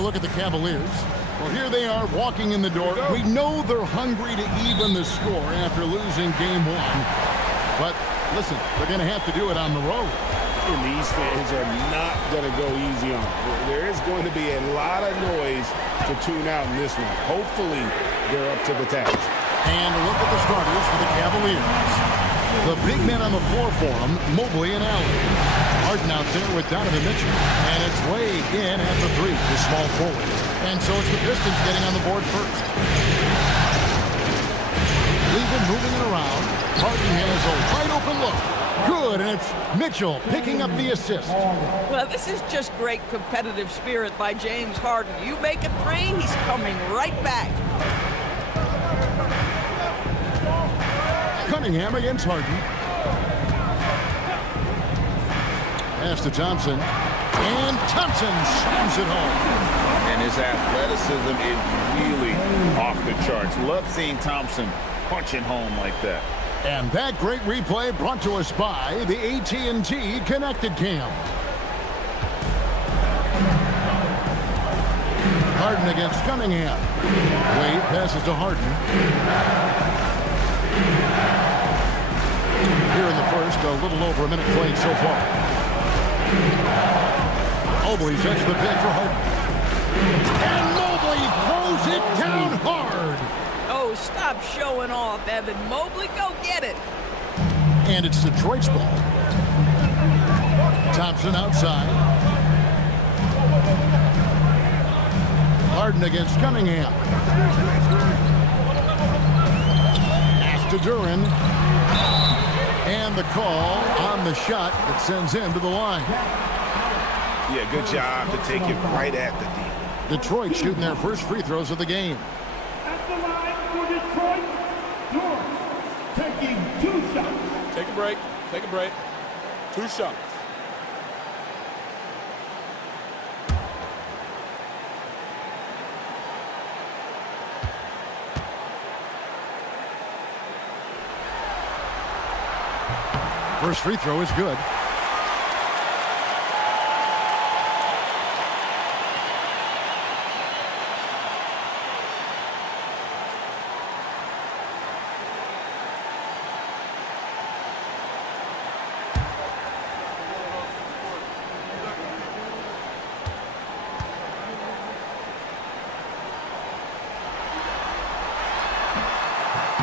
Look at the Cavaliers. Well, here they are walking in the door. We know they're hungry to even the score after losing game one. But listen, they're going to have to do it on the road. And these fans are not going to go easy on them. There is going to be a lot of noise to tune out in this one. Hopefully, they're up to the task. And look at the starters for the Cavaliers. The big men on the floor for them, Mobley and Allen. Harden out there with Donovan Mitchell. And it's Wade in at the three, the small forward. And so it's the Pistons getting on the board first. Cleveland moving it around. Harden has a wide open look. Good, and it's Mitchell picking up the assist. Well, this is just great competitive spirit by James Harden. You make a three, he's coming right back. Cunningham against Harden. Pass to Thompson. And Thompson slams it home. And his athleticism is really off the charts. Love seeing Thompson punching home like that. And that great replay brought to us by the AT&T Connected Cam. Harden against Cunningham. Wade passes to Harden. Here in the first, a little over a minute played so far. Mobley sets the pick for Harden. And Mobley throws it down hard. Oh, stop showing off, Evan Mobley. Go get it. And it's Detroit's ball. Thompson outside. Harden against Cunningham. Pass to Duran. And the call on the shot that sends him to the line. Yeah, good job to take it right at the D. Detroit shooting their first free throws of the game. At the line for Detroit, Duran taking 2 shots. Take a break. Take a break. 2 shots. First free throw is good.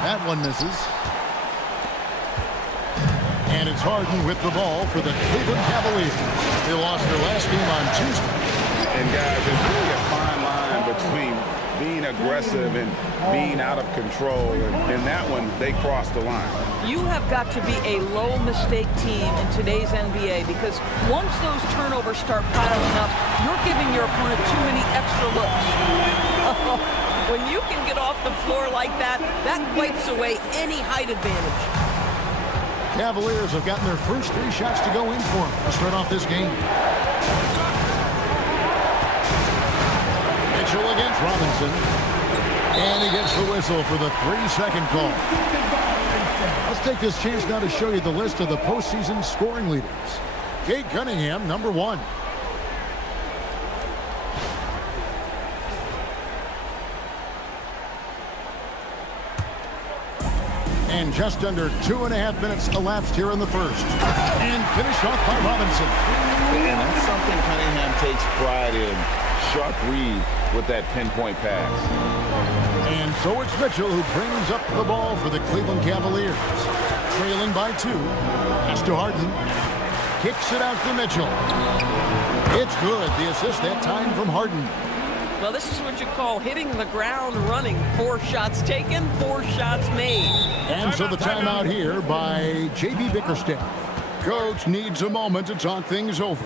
That one misses. And it's Harden with the ball for the Cleveland Cavaliers. They lost their last game on Tuesday. And guys, there's really a fine line between being aggressive and being out of control. And in that one, they crossed the line. You have got to be a low mistake team in today's NBA because once those turnovers start piling up, you're giving your opponent too many extra looks. When you can get off the floor like that, that wipes away any height advantage. Cavaliers have gotten their first 3 shots to go in for them to start off this game. Mitchell against Robinson. And he gets the whistle for the 3-second call. Let's take this chance now to show you the list of the postseason scoring leaders. Cade Cunningham, number 1. And just under 2.5 minutes elapsed here in the first. And finished off by Robinson. And that's something Cunningham takes pride in. Sharp read with that pinpoint pass. And so it's Mitchell who brings up the ball for the Cleveland Cavaliers. Trailing by 2. Pass to Harden. Kicks it out to Mitchell. It's good. The assist that time from Harden. Well, this is what you call hitting the ground running. 4 shots taken, 4 shots made. And so the timeout here by J.B. Bickerstaff. Coach needs a moment to talk things over.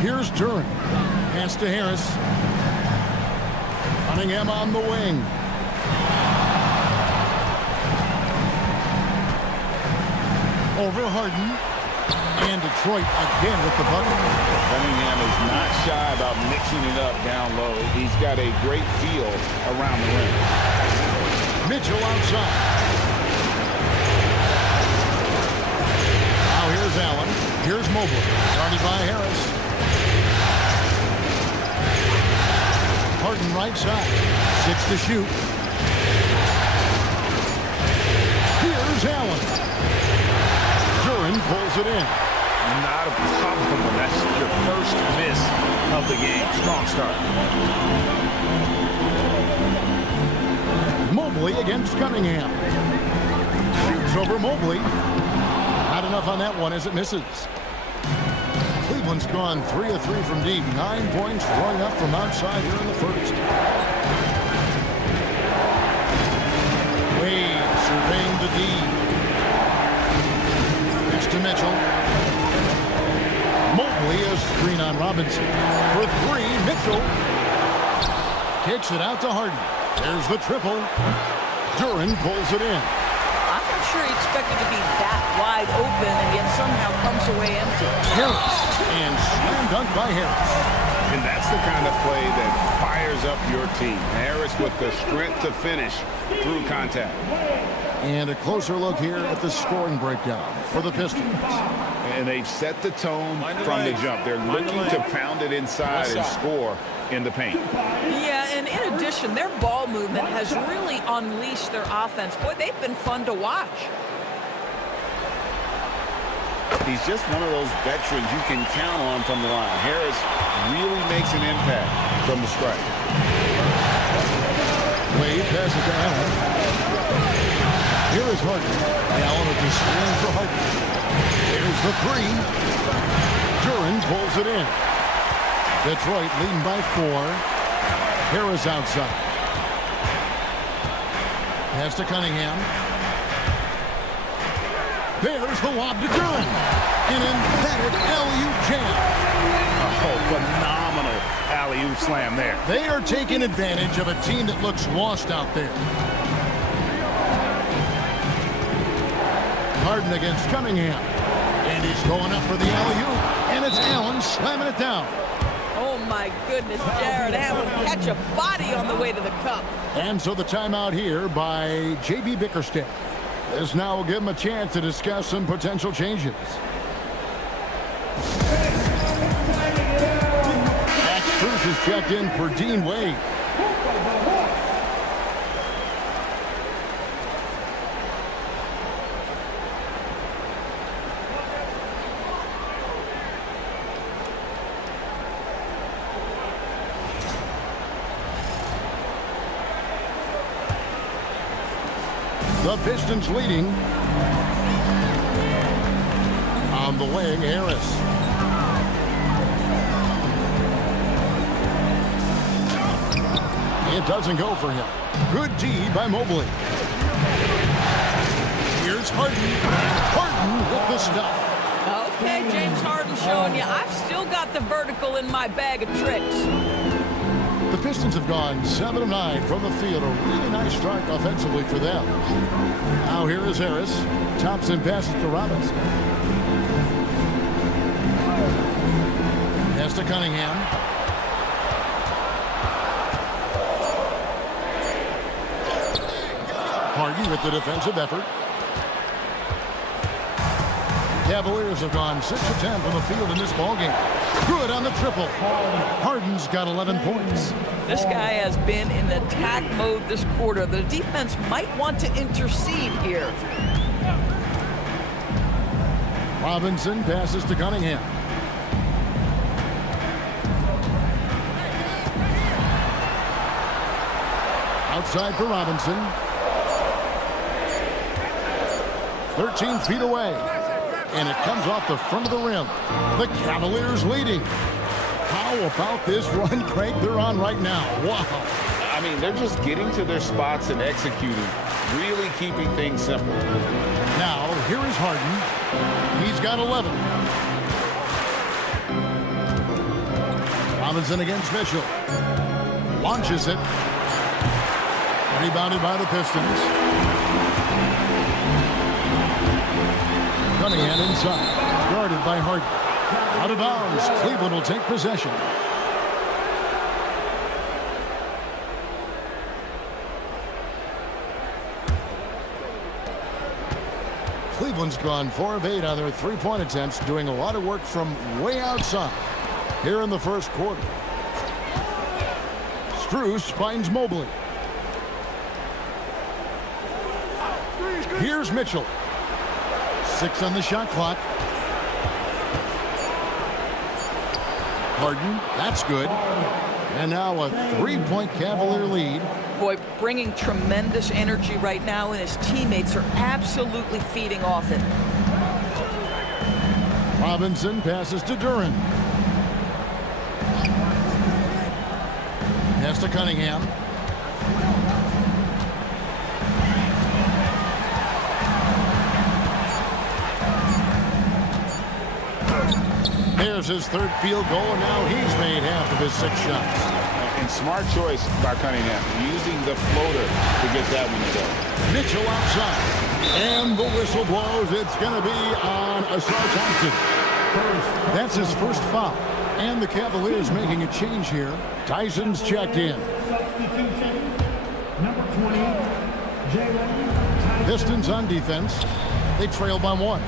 Here's Duran. Pass to Harris. Cunningham on the wing. Over Harden. And Detroit again with the bucket. Cunningham is not shy about mixing it up down low. He's got a great feel around the rim. Mitchell outside. Now here's Allen. Here's Mobley. Guarded by Harris. Harden right side. 6 to shoot. Here's Allen. Duran pulls it in. Not a problem when that's your first miss of the game. Strong start. Mobley against Cunningham. Shoots over Mobley. Not enough on that one as it misses. Cleveland's gone 3 of 3 from deep. 9 points throwing up from outside here in the first. Wade surveying the D. Next to Mitchell. Mobley is screen on Robinson. For 3, Mitchell kicks it out to Harden. There's the triple. Duran pulls it in. I'm not sure he expected to be that wide open and yet somehow comes away empty. Harris. And slam dunk by Harris. And that's the kind of play that fires up your team. Harris with the strength to finish through contact. And a closer look here at the scoring breakdown for the Pistons. And they've set the tone from the jump. They're looking to pound it inside and score in the paint. Yeah, and in addition, their ball movement has really unleashed their offense. Boy, they've been fun to watch. He's just one of those veterans you can count on from the line. Harris really makes an impact from the strike. Wade passes to Allen. Here is Harden. Allen with the screen for Harden. Here's the 3. Duran pulls it in. Detroit leading by 4. Harris outside. Pass to Cunningham. There's the lob to Duran. An emphatic alley-oop jam. Oh, phenomenal alley-oop slam there. They are taking advantage of a team that looks lost out there. Harden against Cunningham. And he's going up for the alley-oop. And it's Allen slamming it down. Oh, my goodness, Jared Allen catch a body on the way to the cup. And so the timeout here by J.B. Bickerstaff. This now will give him a chance to discuss some potential changes. Max Strus is checked in for Dean Wade. The Pistons leading. On the wing, Harris. It doesn't go for him. Good D by Mobley. Here's Harden. Harden with the stuff. Okay, James Harden showing you I've still got the vertical in my bag of tricks. The Pistons have gone 7 of 9 from the field. A really nice start offensively for them. Now here is Harris. Thompson passes to Robinson. Pass to Cunningham. Harden with the defensive effort. Cavaliers have gone 6 of 10 from the field in this ballgame. Good on the triple. Harden's got 11 points. This guy has been in attack mode this quarter. The defense might want to intercede here. Robinson passes to Cunningham. Outside for Robinson. 13 feet away. And it comes off the front of the rim. The Cavaliers leading. How about this run, Craig, they're on right now? Wow. I mean, they're just getting to their spots and executing, really keeping things simple. Now, here is Harden. He's got 11. Robinson against Mitchell. Launches it. Rebounded by the Pistons. Cunningham inside. Guarded by Harden. Out of bounds. Cleveland will take possession. Cleveland's gone 4 of 8 on their three-point attempts, doing a lot of work from way outside here in the first quarter. Strus finds Mobley. Here's Mitchell. 6 on the shot clock. Harden, that's good. And now a 3-point Cavalier lead. Boy, bringing tremendous energy right now, and his teammates are absolutely feeding off it. Robinson passes to Duren. Pass to Cunningham. There's his third field goal, and now he's made half of his 6 shots. And smart choice by Cunningham, using the floater to get that one to go. Mitchell outside. And the whistle blows. It's going to be on Asar Thompson. That's his first foul. And the Cavaliers making a change here. Tyson's checked in. Substitution, number 20, Jalen. Pistons on defense. They trail by 1.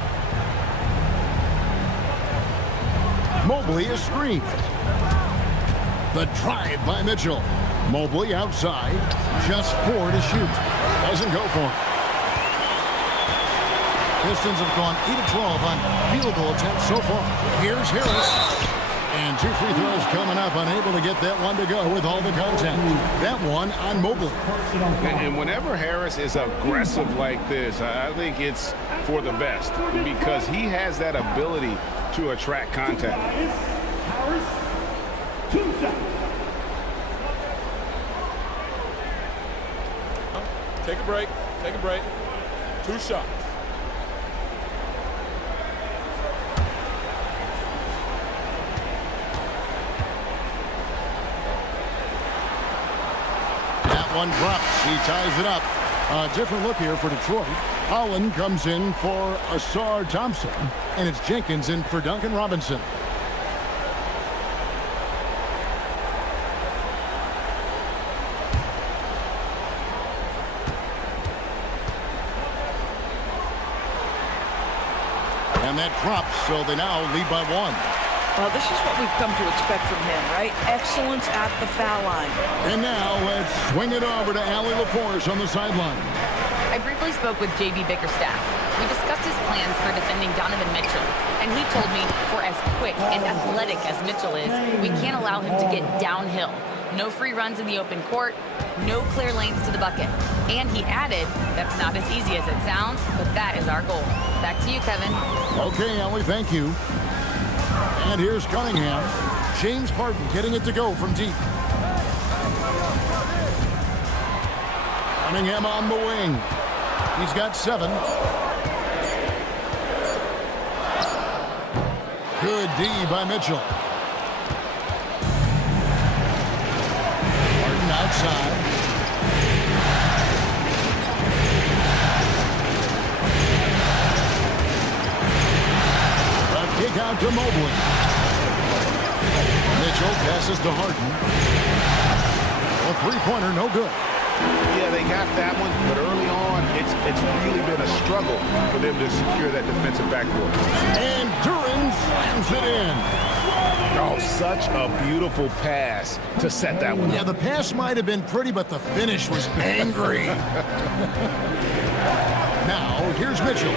Mobley is screened. The drive by Mitchell. Mobley outside. Just 4 to shoot. Doesn't go for it. Pistons have gone 8 of 12 on field goal attempts so far. Here's Harris. And 2 free throws coming up. Unable to get that one to go with all the contact. That one on Mobley. And whenever Harris is aggressive like this, I think it's for the best because he has that ability to attract contact. Harris, 2 shots. Take a break. Take a break. 2 shots. That one drops. He ties it up. A different look here for Detroit. Holland comes in for Asar Thompson. And it's Jenkins in for Duncan Robinson. And that drops, so they now lead by 1. Well, this is what we've come to expect from him, right? Excellence at the foul line. And now let's swing it over to Allie LaForce on the sideline. I briefly spoke with J.B. Bickerstaff. We discussed his plans for defending Donovan Mitchell, and he told me for as quick and athletic as Mitchell is, we can't allow him to get downhill. No free runs in the open court, no clear lanes to the bucket. And he added, that's not as easy as it sounds, but that is our goal. Back to you, Kevin. Okay, Allie, thank you. And here's Cunningham. James Harden getting it to go from deep. Cunningham on the wing. He's got 7. Good D by Mitchell. Harden outside. A kick out to Mobley. Mitchell passes to Harden. A three-pointer, no good. Yeah, they got that one, but early on, it's really been a struggle for them to secure that defensive backboard. And Duren slams it in. Oh, such a beautiful pass to set that one Yeah, up. the pass might have been pretty, but the finish was angry. Now, here's Mitchell.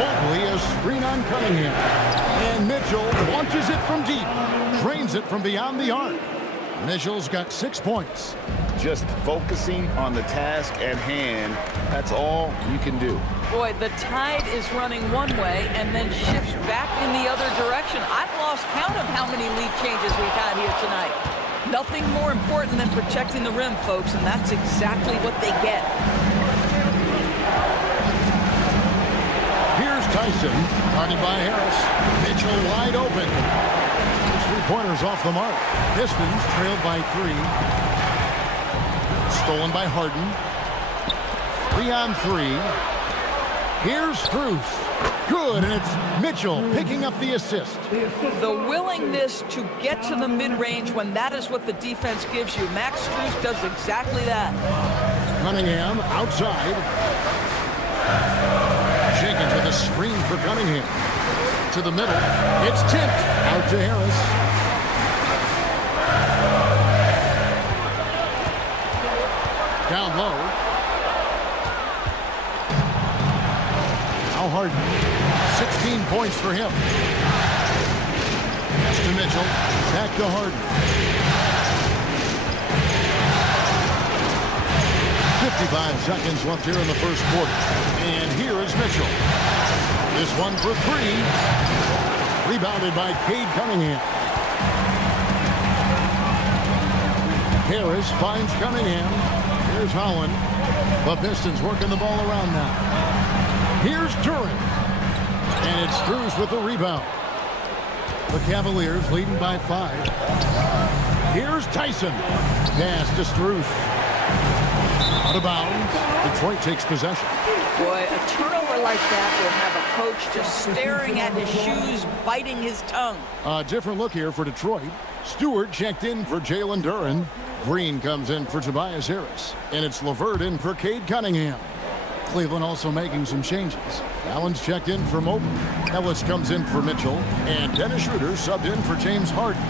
Mobley, a screen on Cunningham. And Mitchell launches it from deep. Drains it from beyond the arc. Mitchell's got 6 points. Just focusing on the task at hand, that's all you can do. Boy, the tide is running one way and then shifts back in the other direction. I've lost count of how many lead changes we've had here tonight. Nothing more important than protecting the rim, folks, and that's exactly what they get. Here's Tyson, guarded by Harris. Mitchell wide open. His three-pointers off the mark. Pistons trailed by 3. Stolen by Harden. 3 on 3. Here's Strus. Good, and it's Mitchell picking up the assist. The willingness to get to the mid-range when that is what the defense gives you. Max Strus does exactly that. Cunningham outside. Jenkins with a screen for Cunningham. To the middle. It's tipped out to Harris. Down low. Now Harden. 16 points for him. Pass to Mitchell. Back to Harden. 55 seconds left here in the first quarter. And here is Mitchell. This one for 3. Rebounded by Cade Cunningham. Harris finds Cunningham. Here's Holland. The Pistons working the ball around now. Here's Turin. And it's Strus with the rebound. The Cavaliers leading by 5. Here's Tyson. Pass to Strus. Out of bounds. Detroit takes possession. Boy, a turnover like that will have a coach just staring at his shoes, biting his tongue. A different look here for Detroit. Stewart checked in for Jalen Duren. Green comes in for Tobias Harris. And it's LeVert in for Cade Cunningham. Cleveland also making some changes. Allen's checked in for Mobley. Ellis comes in for Mitchell. And Dennis Schroeder subbed in for James Harden.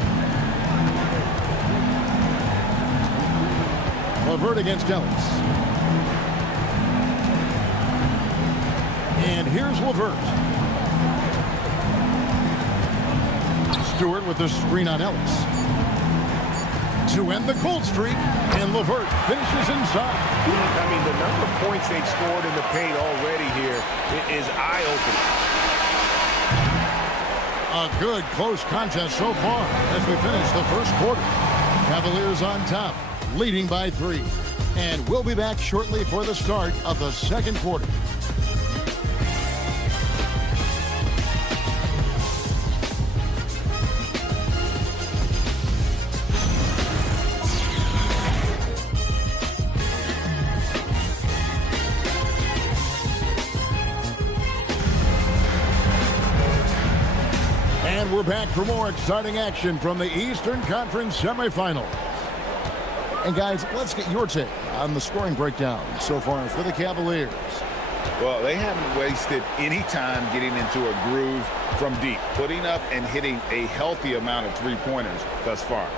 LeVert against Ellis. And here's LeVert. Stewart with the screen on Ellis. To end the cold streak, and LeVert finishes inside. I mean, the number of points they've scored in the paint already here is eye-opening. A good close contest so far as we finish the first quarter. Cavaliers on top, leading by 3. And we'll be back shortly for the start of the second quarter. And we're back for more exciting action from the Eastern Conference semifinals. And guys, let's get your take on the scoring breakdown so far for the Cavaliers. Well, they haven't wasted any time getting into a groove from deep, putting up and hitting a healthy amount of three-pointers thus far.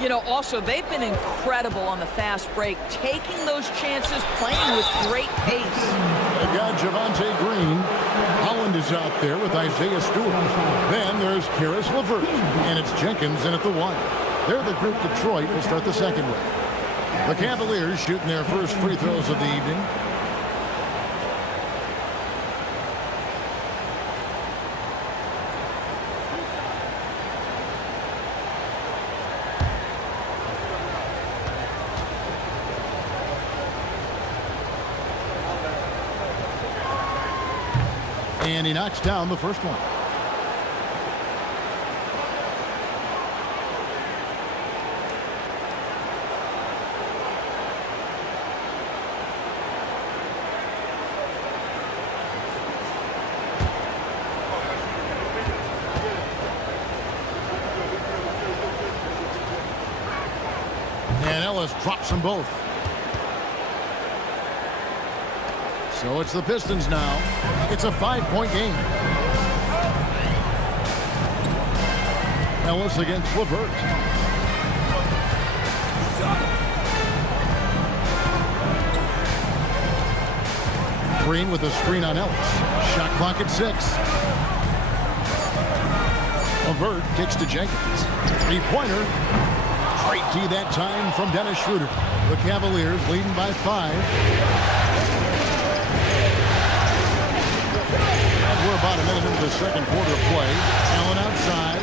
You know, also, they've been incredible on the fast break, taking those chances, playing with great pace. They've got Javonte Green. Holland is out there with Isaiah Stewart. Then there's Karis LeVert, and it's Jenkins in at the 1. They're the group Detroit will start the second with. The Cavaliers shooting their first free throws of the evening. And he knocks down the first one. And Ellis drops them both. So it's the Pistons now. It's a 5-point game. Ellis against LeVert. Green with a screen on Ellis. Shot clock at 6. LeVert kicks to Jenkins. Three-pointer. Straight D that time from Dennis Schroeder. The Cavaliers leading by 5. We're about a minute into the second quarter of play. Allen outside.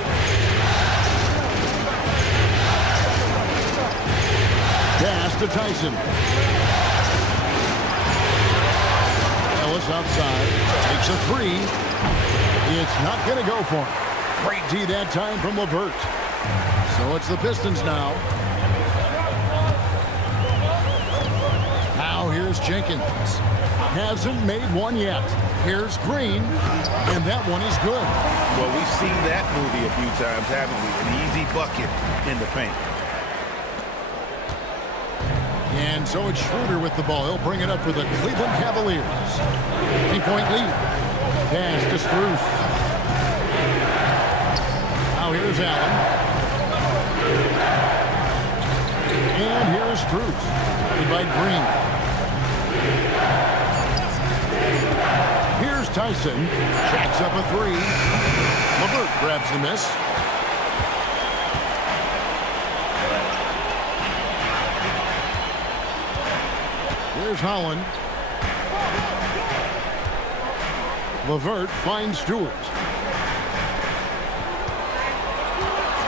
Pass to Tyson. Ellis pass outside. Takes a three. It's not going to go for him. Great D that time from LeVert. So it's the Pistons now. Now here's Jenkins. Hasn't made one yet. Here's Green. And that one is good. Well, we've seen that movie a few times, haven't we? An easy bucket in the paint. And so it's Schroeder with the ball. He'll bring it up for the Cleveland Cavaliers. 3-point lead. Pass to Strus. Now here's Allen. And here's Strus. Guarded by Green. Here's Tyson. Jacks up a three. LeVert grabs the miss. Here's Holland. LeVert finds Stewart.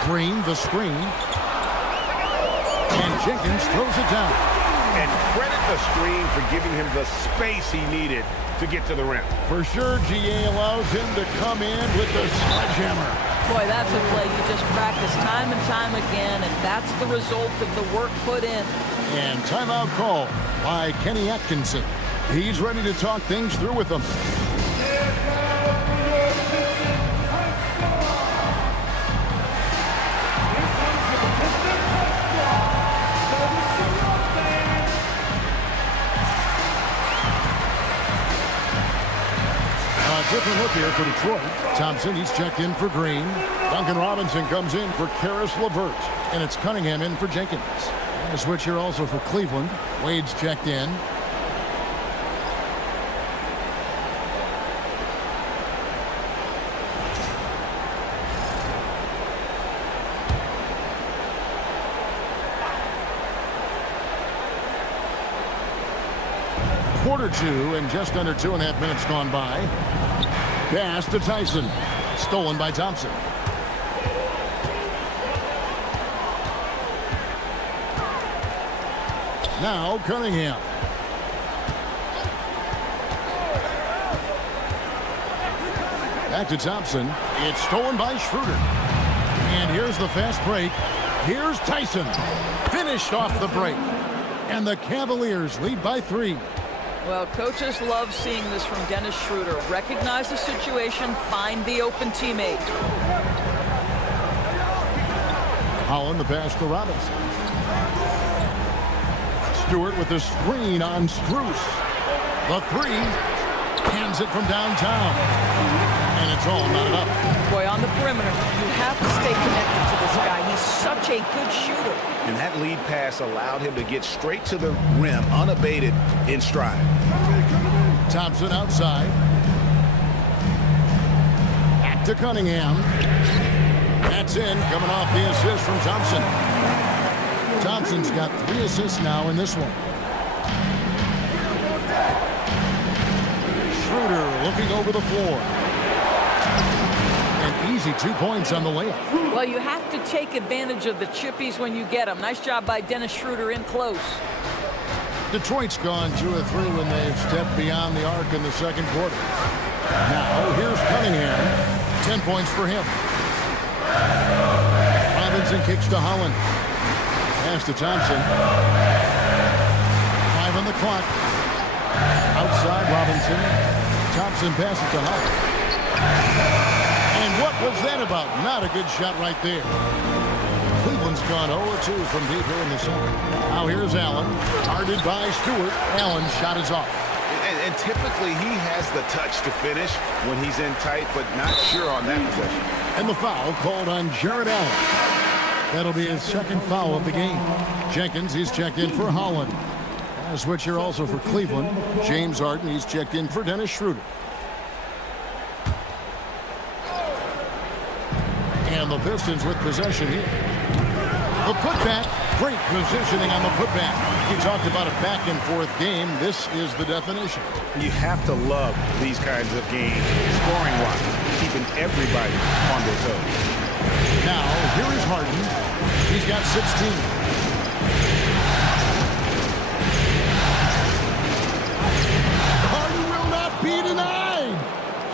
Green, the screen. And Jenkins throws it down. And credit the screen for giving him the space he needed to get to the rim. For sure, GA allows him to come in with the sledgehammer. Boy, that's a play you just practice time and time again, and that's the result of the work put in. And timeout call by Kenny Atkinson. He's ready to talk things through with them. Different look here for Detroit. Thompson, he's checked in for Green. Duncan Robinson comes in for Karis LeVert. And it's Cunningham in for Jenkins. And a switch here also for Cleveland. Wade's checked in. Quarter two and just under 2.5 minutes gone by. Pass to Tyson. Stolen by Thompson. Now Cunningham. Back to Thompson. It's stolen by Schroeder. And here's the fast break. Here's Tyson. Finished off the break. And the Cavaliers lead by 3. Well, coaches love seeing this from Dennis Schroeder. Recognize the situation, find the open teammate. Holland, the pass to Robinson. Stewart with the screen on Strus. The three. Hands it from downtown. And it's all knotted up. Boy, on the perimeter, you have to stay connected to this guy. He's such a good shooter. And that lead pass allowed him to get straight to the rim, unabated in stride. Thompson outside. Back to Cunningham. That's in, coming off the assist from Thompson. Thompson's got 3 assists now in this one. Schroeder looking over the floor. An easy 2 points on the layup. Well, you have to take advantage of the chippies when you get them. Nice job by Dennis Schroeder in close. Detroit's gone 2 of 3 when they've stepped beyond the arc in the second quarter. Now, here's Cunningham. 10 points for him. Robinson kicks to Holland. Pass to Thompson. 5 on the clock. Outside Robinson. Thompson passes to Holland. And what was that about? Not a good shot right there. Cleveland's gone 0-2 from deep here in the second. Now here's Allen. Guarded by Stewart. Allen's shot is off. And typically he has the touch to finish when he's in tight, but not sure on that possession. And the foul called on Jared Allen. That'll be his second foul of the game. Jenkins, he's checked in for Holland. A switch here also for Cleveland. James Harden, he's checked in for Dennis Schroeder. And the Pistons with possession here. The putback. Great positioning on the putback. You talked about a back-and-forth game. This is the definition. You have to love these kinds of games, scoring-wise, keeping everybody on their toes. Now, here is Harden. He's got 16. Harden will not be denied.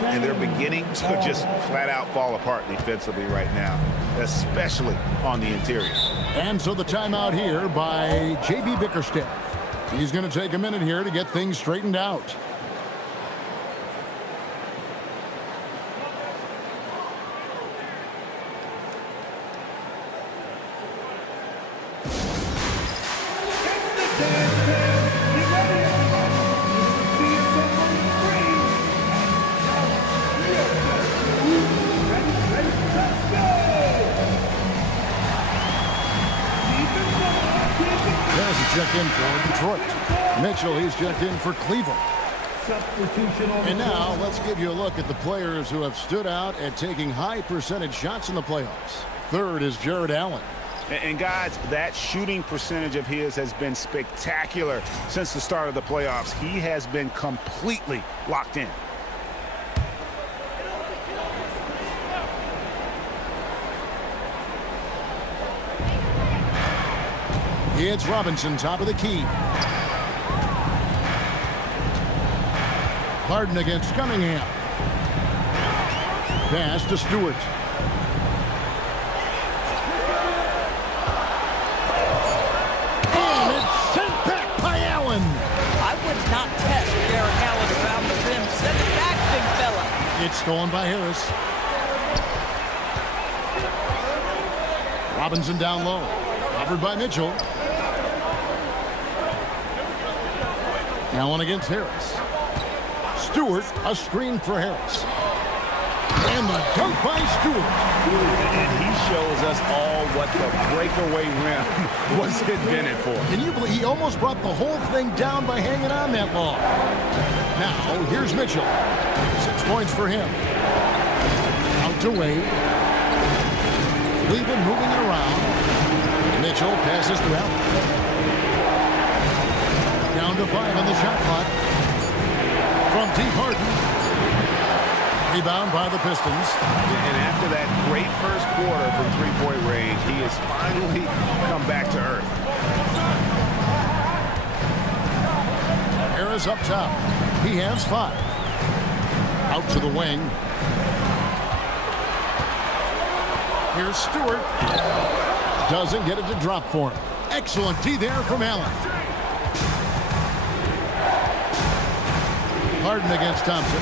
And they're beginning to just flat out fall apart defensively right now, especially on the interior. And so the timeout here by J.B. Bickerstaff. He's going to take a minute here to get things straightened out. Checked in for Detroit. Mitchell, he's checked in for Cleveland. And now let's give you a look at the players who have stood out at taking high percentage shots in the playoffs. Third is Jared Allen. And guys, that shooting percentage of his has been spectacular since the start of the playoffs. He has been completely locked in. It's Robinson, top of the key. Harden against Cunningham. Pass to Stewart. And it's sent back by Allen. I would not test Jared Allen around the rim. Send it back, big fella. It's stolen by Harris. Robinson down low. Covered by Mitchell. Allen against Harris. Stewart, a screen for Harris. And the dunk by Stewart. And he shows us all what the breakaway rim was invented for. Can you believe he almost brought the whole thing down by hanging on that long? Now, here's Mitchell. 6 points for him. Out to Wade. Cleveland moving it around. Mitchell passes to Allen. Down to 5 on the shot clock. From deep, Harden. Rebound by the Pistons. And after that great first quarter from three-point range, he has finally come back to earth. Harris up top. He has 5. Out to the wing. Here's Stewart. Doesn't get it to drop for him. Excellent D there from Allen. Harden against Thompson.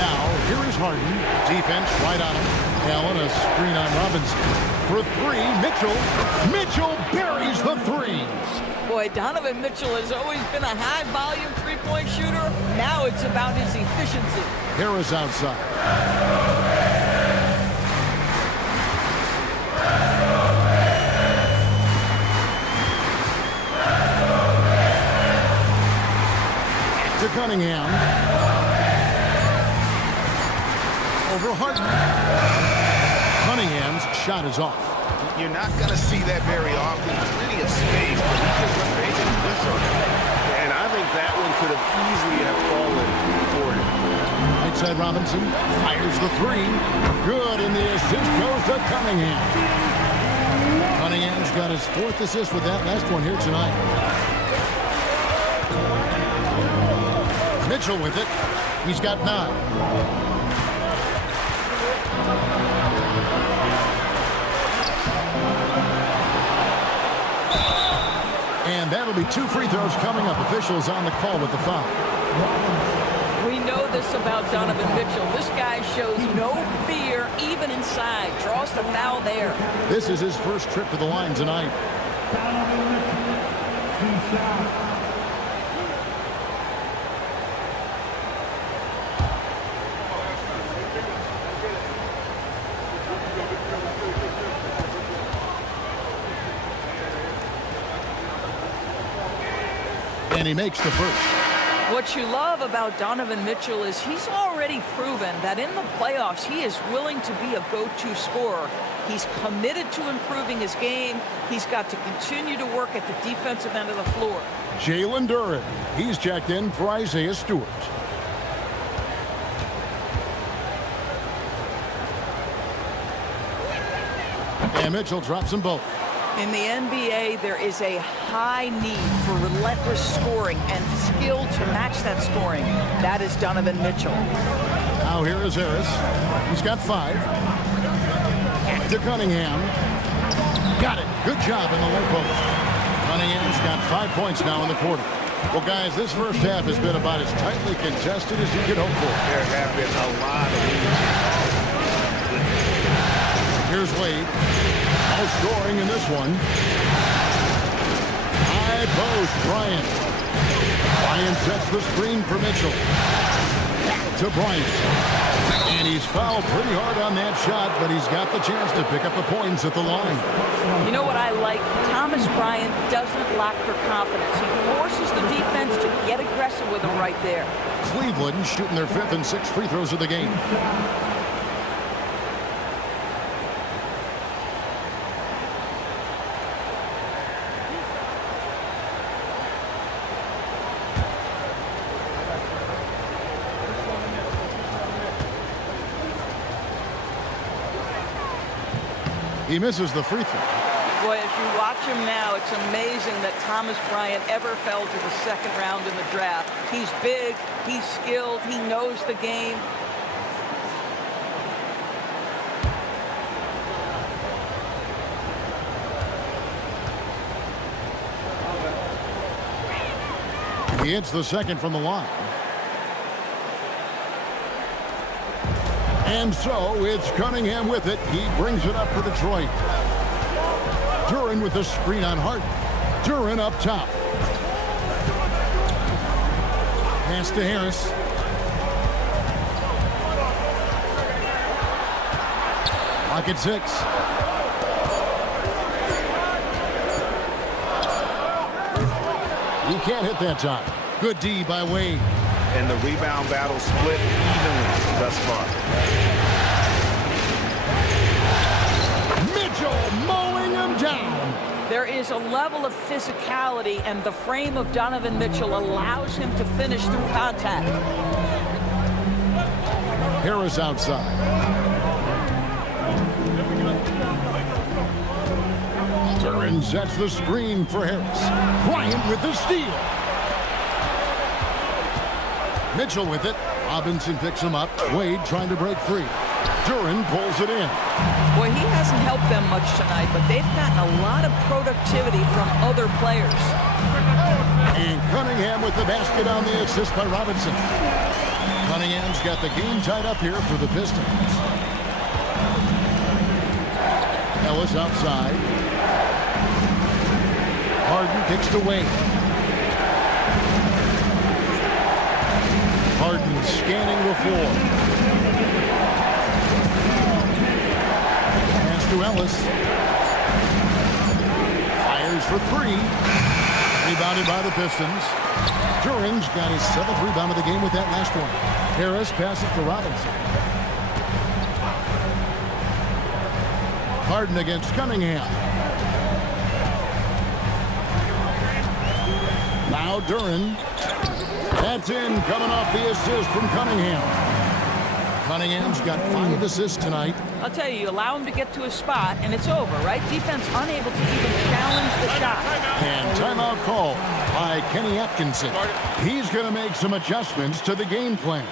Now, here is Harden. Defense right on him. Allen, a screen on Robinson. For 3, Mitchell. Mitchell buries the 3. Boy, Donovan Mitchell has always been a high-volume three-point shooter. Now it's about his efficiency. Harris outside. To Cunningham. Over Harden. Cunningham's shot is off. You're not going to see that very often. Plenty of space, but he just basically whiffs on it. And I think that one could have easily have fallen for him. Right side Robinson fires the 3. Good, and the assist goes to Cunningham. Cunningham's got his 4th assist with that last one here tonight. Mitchell with it. He's got 9. And that'll be 2 free throws coming up. Officials on the call with the foul. We know this about Donovan Mitchell. This guy shows no fear even inside. Draws the foul there. This is his first trip to the line tonight. Donovan Mitchell, 2 shots. And he makes the first. What you love about Donovan Mitchell is he's already proven that in the playoffs he is willing to be a go-to scorer. He's committed to improving his game. He's got to continue to work at the defensive end of the floor. Jalen Duren. He's checked in for Isaiah Stewart. And Mitchell drops them both. In the NBA, there is a high need for relentless scoring and skill to match that scoring. That is Donovan Mitchell. Now here is Harris. He's got 5. To Cunningham. Got it. Good job in the low post. Cunningham's got 5 points now in the quarter. Well, guys, this first half has been about as tightly contested as you could hope for. There have been a lot of Here's Wade. All scoring in this one. High post, Bryant. Bryant sets the screen for Mitchell. To Bryant. And he's fouled pretty hard on that shot, but he's got the chance to pick up the points at the line. You know what I like? Thomas Bryant doesn't lack for confidence. He forces the defense to get aggressive with him right there. Cleveland shooting their 5th and 6th free throws of the game. He misses the free throw. Boy, as you watch him now, it's amazing that Thomas Bryant ever fell to the second round in the draft. He's big, he's skilled, he knows the game. He hits the second from the line. And so it's Cunningham with it. He brings it up for Detroit. Duren with the screen on Hart. Duren up top. Pass to Harris. Pocket 6. He can't hit that time. Good D by Wade. And the rebound battle split evenly thus far. Mitchell mowing him down. There is a level of physicality, and the frame of Donovan Mitchell allows him to finish through contact. Harris outside. Duren sets the screen for Harris. Bryant with the steal. Mitchell with it. Robinson picks him up. Wade trying to break free. Duren pulls it in. Boy, he hasn't helped them much tonight, but they've gotten a lot of productivity from other players. And Cunningham with the basket on the assist by Robinson. Cunningham's got the game tied up here for the Pistons. Ellis outside. Harden kicks to Wade. Harden scanning the floor. Pass to Ellis. Fires for 3. Rebounded by the Pistons. Duren's got his 7th rebound of the game with that last one. Harris passes to Robinson. Harden against Cunningham. Now Duren. That's in, coming off the assist from Cunningham. Cunningham's got 5 assists tonight. I'll tell you, allow him to get to a spot, and it's over, right? Defense unable to even challenge the shot. And timeout call by Kenny Atkinson. He's going to make some adjustments to the game plan.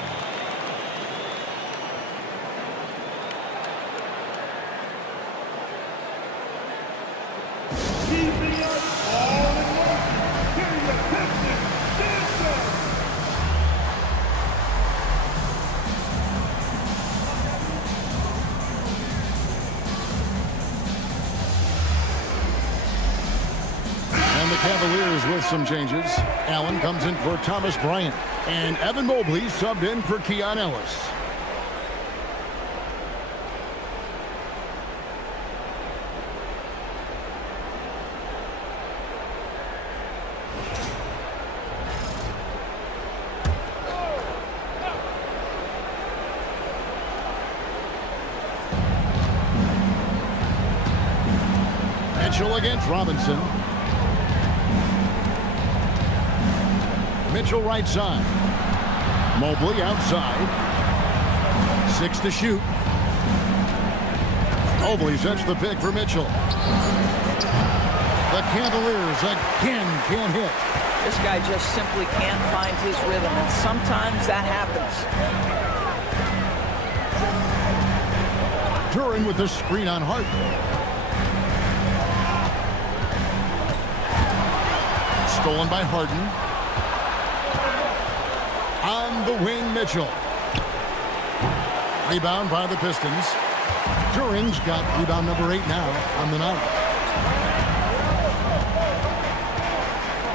Keeping us all in one. Here are your Pistons dancers. And the Cavaliers with some changes. Allen comes in for Thomas Bryant. And Evan Mobley subbed in for Keon Ellis. Mitchell against Robinson. Mitchell right side. Mobley outside. 6 to shoot. Mobley sets the pick for Mitchell. The Cavaliers again can't hit. This guy just simply can't find his rhythm, and sometimes that happens. Duran with the screen on Harden. Stolen by Harden. On the wing, Mitchell. Rebound by the Pistons. Duran's got rebound number 8 now on the night.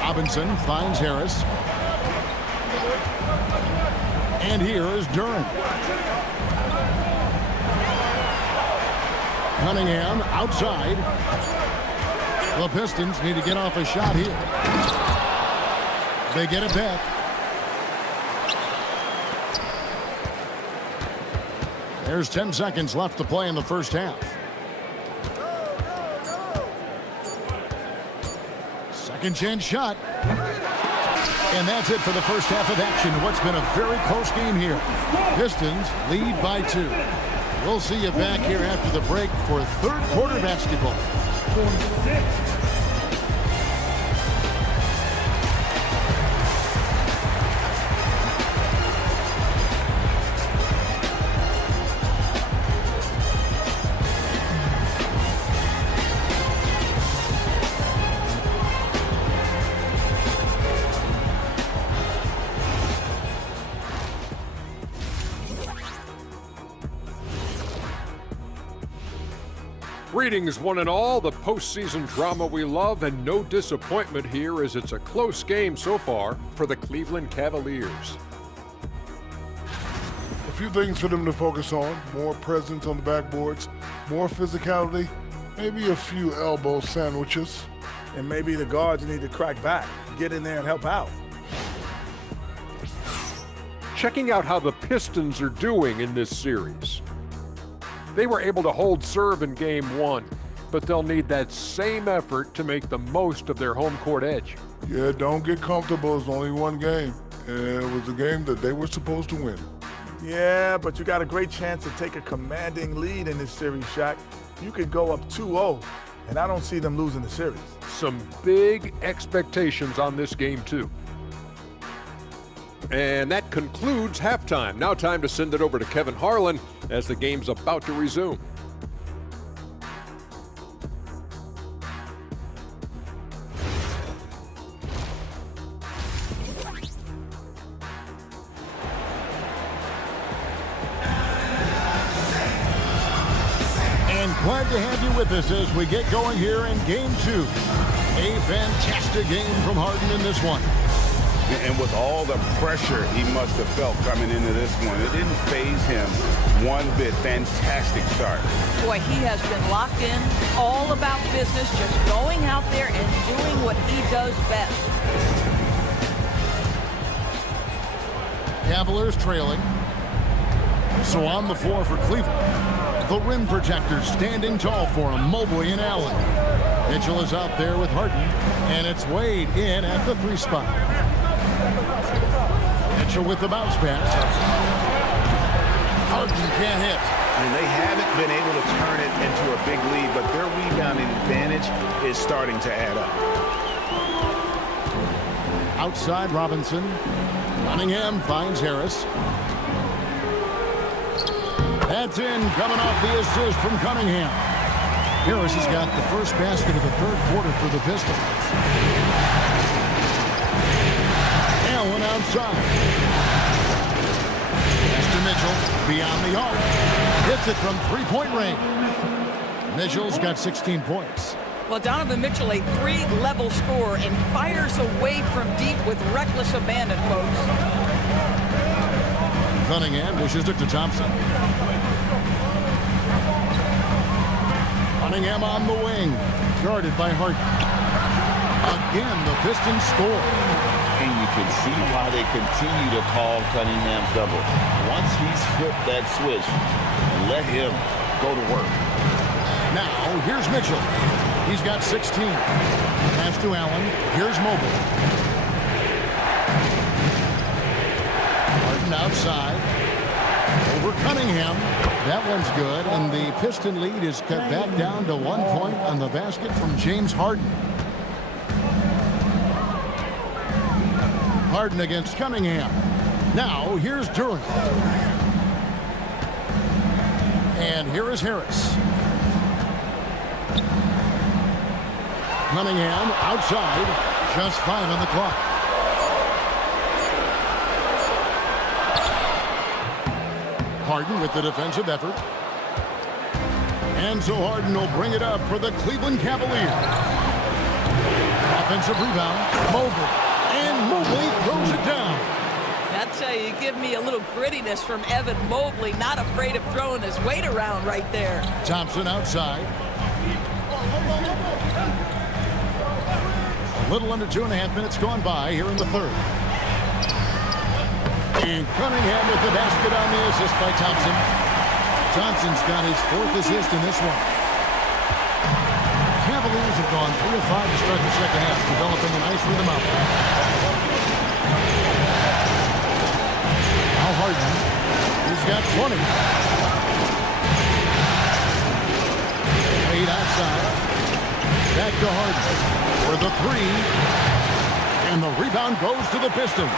Robinson finds Harris. And here is Duran. Cunningham outside. The Pistons need to get off a shot here. They get it back. There's 10 seconds left to play in the first half. Second chance shot. And that's it for the first half of action. What's been a very close game here. Pistons lead by 2. We'll see you back here after the break for third quarter basketball. 46. Greetings, one and all. The postseason drama we love, and no disappointment here as it's a close game so far for the Cleveland Cavaliers. A few things for them to focus on. More presence on the backboards, more physicality, maybe a few elbow sandwiches. And maybe the guards need to crack back, get in there and help out. Checking out how the Pistons are doing in this series. They were able to hold serve in Game 1, but they'll need that same effort to make the most of their home court edge. Yeah, don't get comfortable. It's only one game. And it was a game that they were supposed to win. Yeah, but you got a great chance to take a commanding lead in this series, Shaq. You could go up 2-0, and I don't see them losing the series. Some big expectations on this game, too. And that concludes halftime. Now time to send it over to Kevin Harlan as the game's about to resume. And glad to have you with us as we get going here in Game 2. A fantastic game from Harden in this one. And with all the pressure he must have felt coming into this one, it didn't faze him one bit. Fantastic start. Boy, he has been locked in, all about business, just going out there and doing what he does best. Cavaliers trailing. So on the floor for Cleveland. The rim protectors standing tall for him, Mobley and Allen. Mitchell is out there with Harden, and it's Wade in at the 3 spot. Mitchell with the bounce pass. Harden can't hit. And they haven't been able to turn it into a big lead, but their rebounding advantage is starting to add up. Outside Robinson. Cunningham finds Harris. That's in, coming off the assist from Cunningham. Harris has got the first basket of the third quarter for the Pistons. Allen outside. Pass to Mitchell, beyond the arc. Hits it from three-point range. Mitchell's got 16 points. Well, Donovan Mitchell, a 3-level scorer, and fires away from deep with reckless abandon, folks. Cunningham dishes it to Thompson. Cunningham on the wing, guarded by Harden. Again, the Pistons score. And you can see why they continue to call Cunningham's double. Once he's flipped that switch, let him go to work. Now, here's Mitchell. He's got 16. Pass to Allen. Here's Mobley. Harden outside. Over Cunningham. That one's good, and the Piston lead is cut back down to 1 point on the basket from James Harden. Harden against Cunningham. Now, here's Durant. And here is Harris. Cunningham outside. Just 5 on the clock. Harden with the defensive effort. And so Harden will bring it up for the Cleveland Cavaliers. Offensive rebound. Mobley. And Mobley throws it down. I tell you, give me a little grittiness from Evan Mobley. Not afraid of throwing his weight around right there. Thompson outside. A little under 2.5 minutes gone by here in the third. And Cunningham with the basket on the assist by Thompson. Thompson's got his 4th assist in this one. Cavaliers have gone 3 of 5 to start the second half, developing a nice rhythm out. Now Harden. He's got 20. Wade outside. Back to Harden for the 3. And the rebound goes to the Pistons.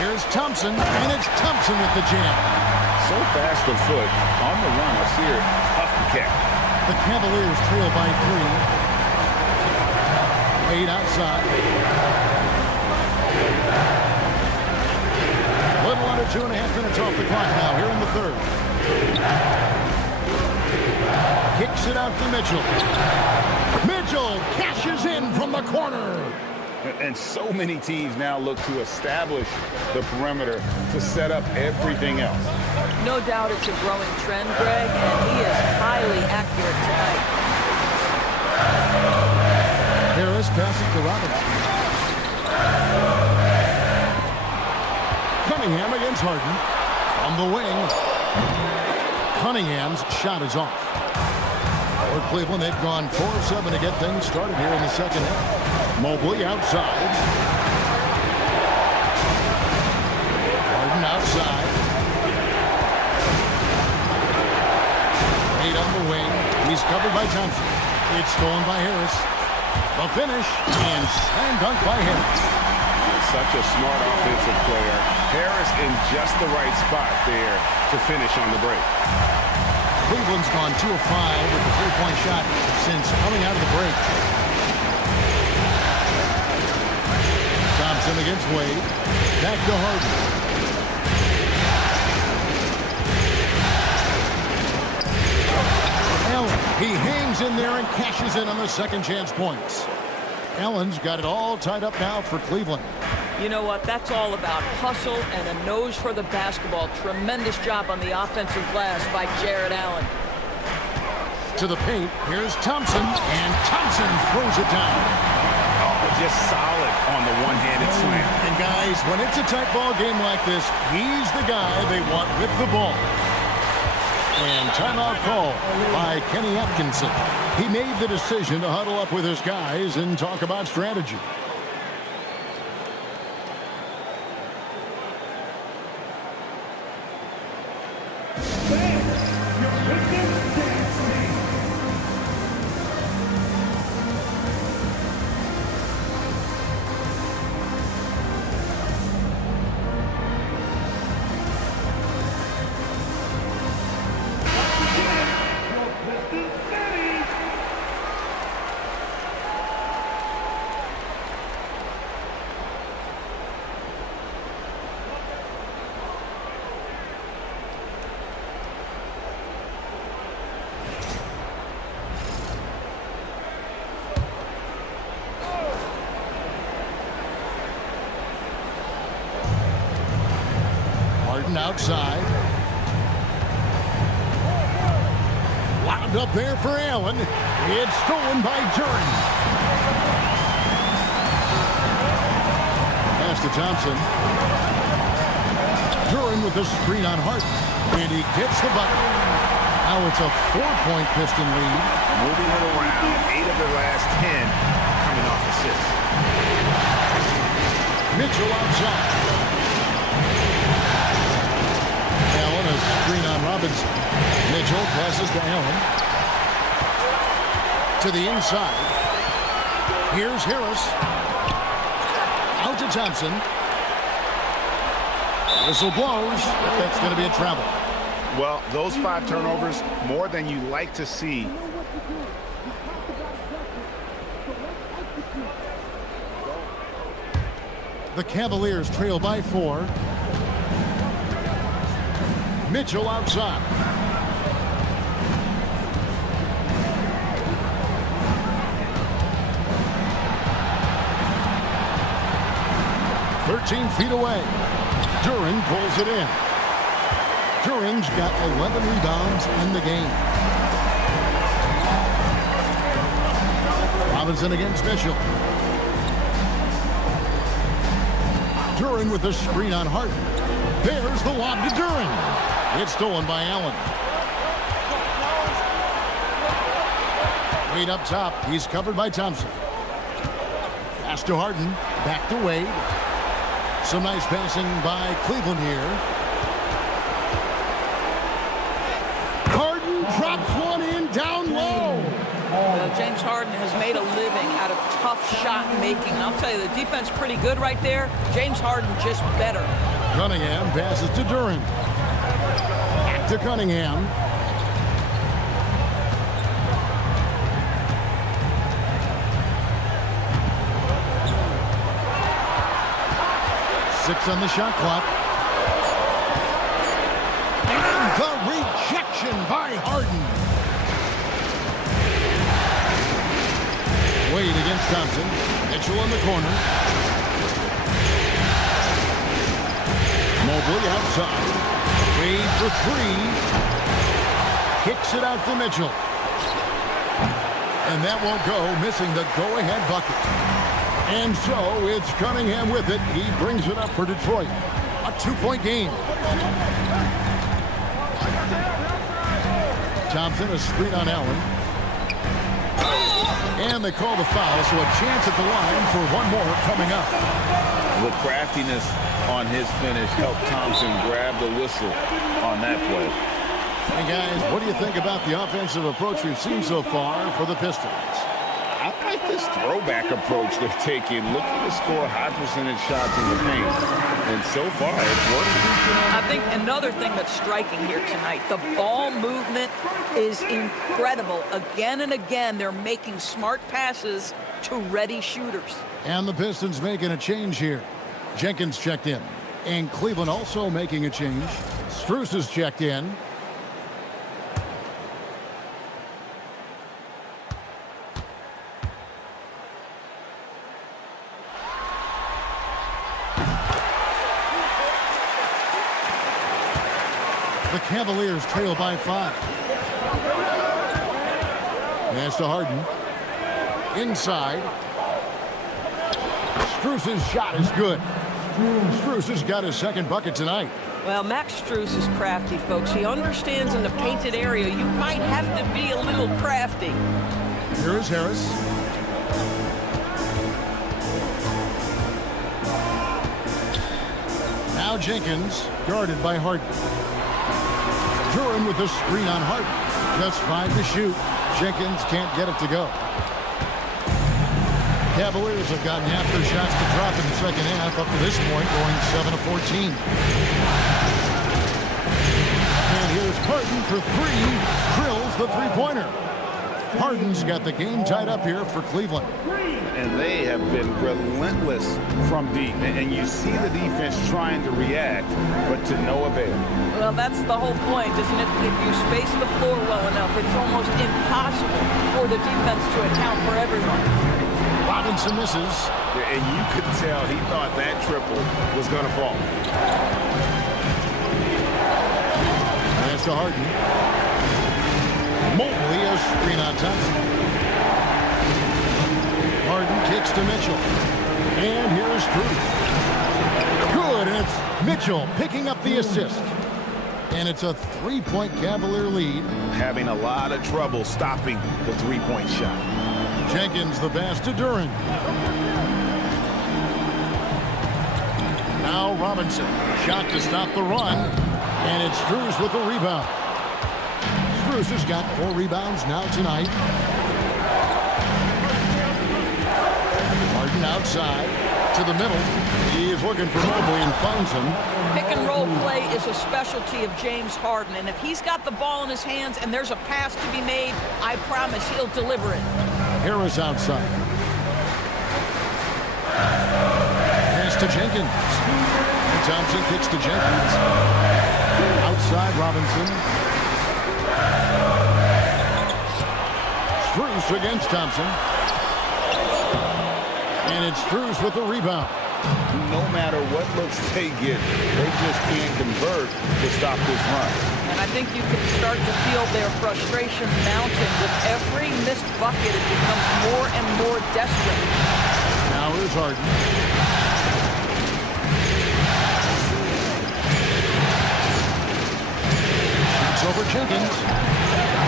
Here's Thompson, and it's Thompson with the jam. So fast of foot. On the run, I see her tough to catch. The Cavaliers trail by 3. Wade outside. A little under 2.5 minutes off the clock now here in the third. Kicks it out to Mitchell. Mitchell cashes in from the corner. And so many teams now look to establish the perimeter to set up everything else. No doubt it's a growing trend, Greg, and he is highly accurate tonight. Harris passes to Robinson. Cunningham against Harden. On the wing. Cunningham's shot is off. For Cleveland, they've gone 4 of 7 to get things started here in the second half. Mobley outside. Harden outside. Wade on the wing. He's covered by Thompson. It's stolen by Harris. The finish and slam dunk by Harris. Such a smart offensive player. Harris in just the right spot there to finish on the break. Cleveland's gone 2 of 5 with the 3-point shot since coming out of the break. Thompson against Wade. Back to Harden. Allen, he hangs in there and cashes in on the second chance points. Allen's got it all tied up now for Cleveland. You know what? That's all about hustle and a nose for the basketball. Tremendous job on the offensive glass by Jared Allen. To the paint, here's Thompson, and Thompson throws it down. Oh, just solid on the one-handed slam. And guys, when it's a tight ball game like this, he's the guy they want with the ball. And timeout call by Kenny Atkinson. He made the decision to huddle up with his guys and talk about strategy. Outside. Wound up there for Allen. It's stolen by Duran. Pass to Thompson. Duran with the screen on Harden. And he gets the bucket. Now it's a 4-point Piston lead. Moving it around. 8 of the last 10 coming off assists. Mitchell outside. Allen, a screen on Robinson. Mitchell passes to Allen. To the inside. Here's Harris. to Thompson. Whistle blows. That's going to be a travel. Well, those 5 turnovers, more than you like to see. The Cavaliers trail by 4. Mitchell outside. "13 feet away. Duren pulls it in. Duren's got 11 rebounds in the game. Robinson against Mitchell. Duren with a screen on Harden. There's the lob to Duren. It's stolen by Allen. Wade up top. He's covered by Thompson. Pass to Harden. Back to Wade. Some nice passing by Cleveland here. Harden drops one in down low. Well, James Harden has made a living out of tough shot making. And I'll tell you, the defense pretty good right there. James Harden just better. Cunningham passes to Duren. Back to Cunningham. Six on the shot clock. And the rejection by Harden. Wade against Thompson. Mitchell in the corner. Mobley outside. Wade for 3. Kicks it out to Mitchell. And that won't go, missing the go-ahead bucket. And so it's Cunningham with it. He brings it up for Detroit. A 2-point game. Thompson, a screen on Allen. And they call the foul, so a chance at the line for one more coming up. The craftiness on his finish helped Thompson grab the whistle on that play. Hey, guys, what do you think about the offensive approach we've seen so far for the Pistons? I like this throwback approach they're taking, looking to score high percentage shots in the paint. And so far, it's working. I think another thing that's striking here tonight, the ball movement is incredible. Again and again, they're making smart passes to ready shooters. And the Pistons making a change here. Jenkins checked in. And Cleveland also making a change. Strus is checked in. The Cavaliers trail by 5. Pass to Harden. Inside. Strus's shot is good. Strus has got his second bucket tonight. Well, Max Strus is crafty, folks. He understands in the painted area you might have to be a little crafty. Here is Harris. Now Jenkins, guarded by Harden. Duren with a screen on Harden. Just 5 to shoot. Jenkins can't get it to go. Cavaliers have gotten half their shots to drop in the second half up to this point, going 7 of 14. And here's Harden for 3. Drills the three-pointer. Harden's got the game tied up here for Cleveland. And they have been relentless from deep. And you see the defense trying to react, but to no avail. Well, that's the whole point, isn't it? If you space the floor well enough, it's almost impossible for the defense to account for everyone. Robinson misses. And you could tell he thought that triple was going to fall. Pass to Harden. Mobley, a screen on Thompson. Harden kicks to Mitchell. And here's Strus. Good, and it's Mitchell picking up the assist. And it's a 3-point Cavalier lead. Having a lot of trouble stopping the three-point shot. Jenkins the pass to Duren. Now Robinson. Shot to stop the run. And it's Strus with the rebound. Strus has got 4 rebounds now tonight. Harden outside. to the middle. He's looking for Mobley and finds him. Pick and roll play is a specialty of James Harden, and if he's got the ball in his hands and there's a pass to be made, I promise he'll deliver it. Harris outside. Pass to Jenkins. And Thompson kicks to Jenkins. Outside Robinson. Strus against Thompson. And it's Strus with the rebound. No matter what looks they get, they just can't convert to stop this run. And I think you can start to feel their frustration mounting. With every missed bucket, it becomes more and more desperate. Now here's Harden. Shoots over Jenkins.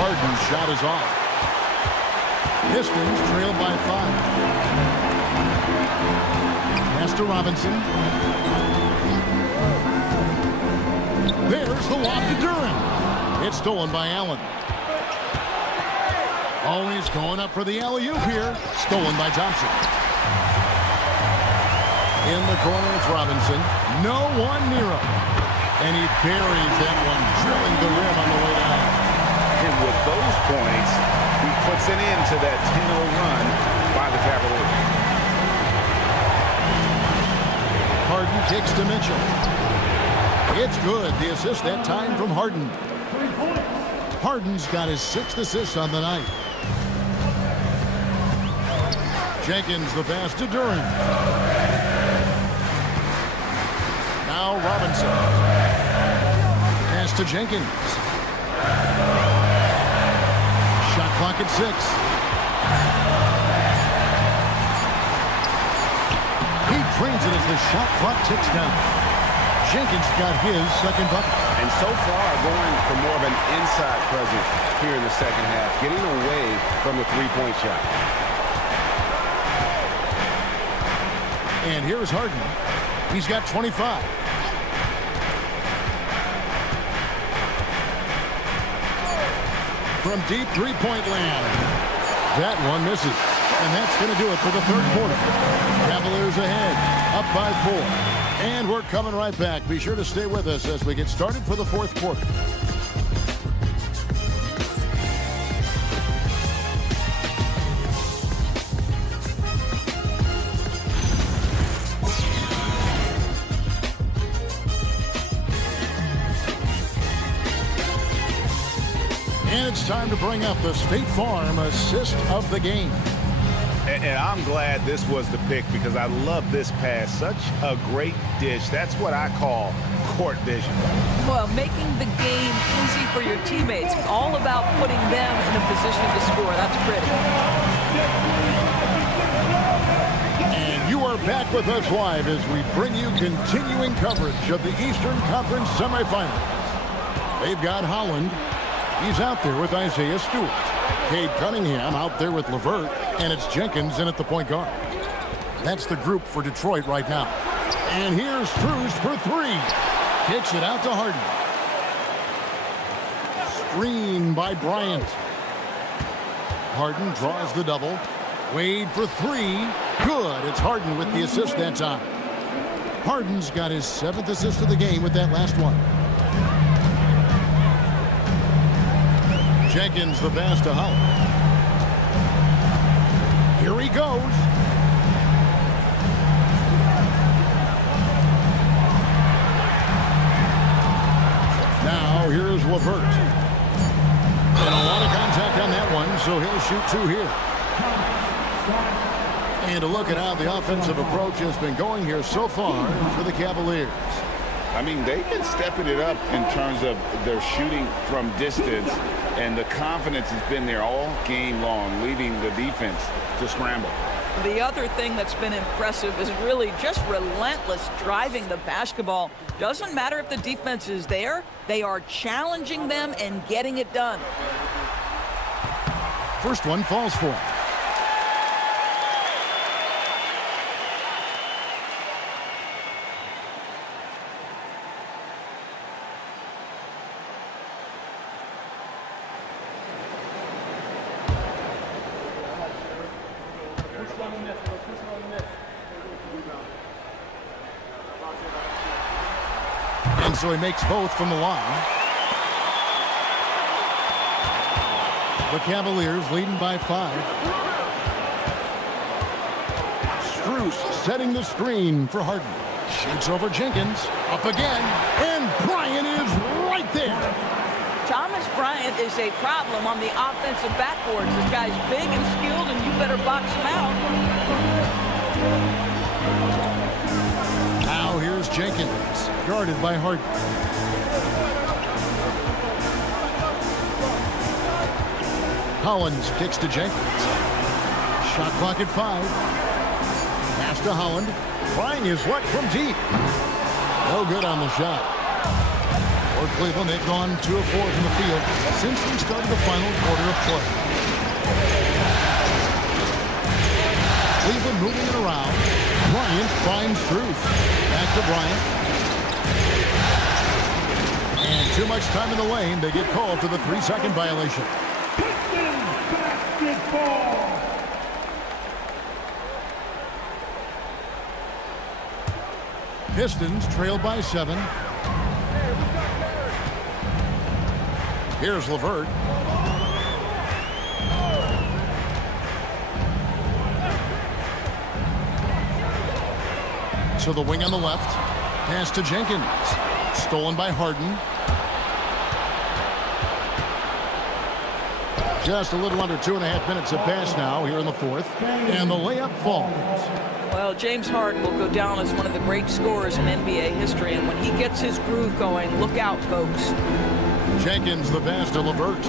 Harden's shot is off. Pistons trailed by 5. Pass to Robinson. There's the lob to Durant. It's stolen by Allen. Always going up for the alley-oop here. Stolen by Thompson. In the corner, it's Robinson. No one near him. And he buries that one, drilling the rim on the way down. And with those points, he puts an end to that 10-0 run by the Cavaliers. Harden kicks to Mitchell. It's good. The assist that time from Harden. Harden's got his 6th assist on the night. Jenkins the pass to Durant. Now Robinson. Pass to Jenkins. Shot clock at 6. Drains it as the shot clock ticks down. Jenkins got his 2nd bucket. And so far, going for more of an inside presence here in the second half, getting away from the three-point shot. And here's Harden. He's got 25. From deep three-point land. That one misses. And that's going to do it for the 3rd quarter. Cavaliers ahead, up by 4. And we're coming right back. Be sure to stay with us as we get started for the 4th quarter. And it's time to bring up the State Farm assist of the game. And I'm glad this was the pick because I love this pass. Such a great dish. That's what I call court vision. Well, making the game easy for your teammates. All about putting them in a position to score. That's pretty. And you are back with us live as we bring you continuing coverage of the Eastern Conference semifinals. They've got Holland. He's out there with Isaiah Stewart. Cade Cunningham out there with LeVert. And it's Jenkins in at the point guard. That's the group for Detroit right now. And here's Strus for 3. Kicks it out to Harden. Screen by Bryant. Harden draws the double. Wade for 3. Good. It's Harden with the assist that time. Harden's got his 7th assist of the game with that last one. Jenkins the pass to Holland. Here he goes. Now here's LeVert. And a lot of contact on that one, so he'll shoot 2 here. And to look at how the offensive approach has been going here so far for the Cavaliers. I mean, they've been stepping it up in terms of their shooting from distance, and the confidence has been there all game long, leaving the defense to scramble. The other thing that's been impressive is really just relentless driving the basketball. Doesn't matter if the defense is there, they are challenging them and getting it done. First one falls for him. And so he makes both from the line. The Cavaliers leading by 5. Strus setting the screen for Harden. Shoots over Jenkins. Up again. And Bryant is right there. Thomas Bryant is a problem on the offensive backboards. This guy's big and skilled, and you better box him out. Now here's Jenkins, guarded by Harden. Hollins kicks to Jenkins. Shot clock at 5. Pass to Holland. Trying his luck from deep. No good on the shot. For Cleveland, they've gone 2 of 4 from the field since we started the final quarter of play. Cleveland moving it around. Bryant finds Strus. Back to Bryant. And too much time in the lane. They get called for the 3-second violation. Basketball. Pistons trail by 7. Here's LeVert. To the wing on the left. Pass to Jenkins. Stolen by Harden. Just a little under 2.5 minutes have passed now here in the 4th. And the layup falls. Well, James Harden will go down as one of the great scorers in NBA history. And when he gets his groove going, look out, folks. Jenkins the pass to LeVert.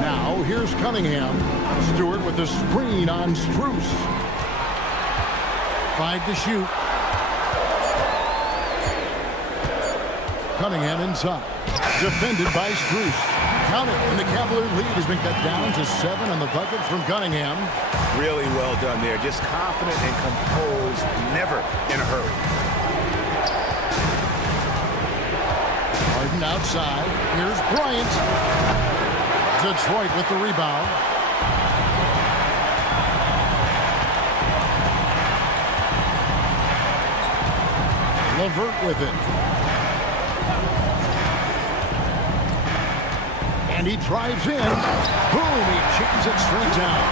Now here's Cunningham. Stewart with the screen on Strus. 5 to shoot. Cunningham inside. Defended by Strus. Count it, and the Cavalier lead has been cut down to 7 on the bucket from Cunningham. Really well done there. Just confident and composed, never in a hurry. Harden outside. Here's Bryant. Detroit with the rebound. LeVert with it. And he drives in. Boom, he jams it straight down.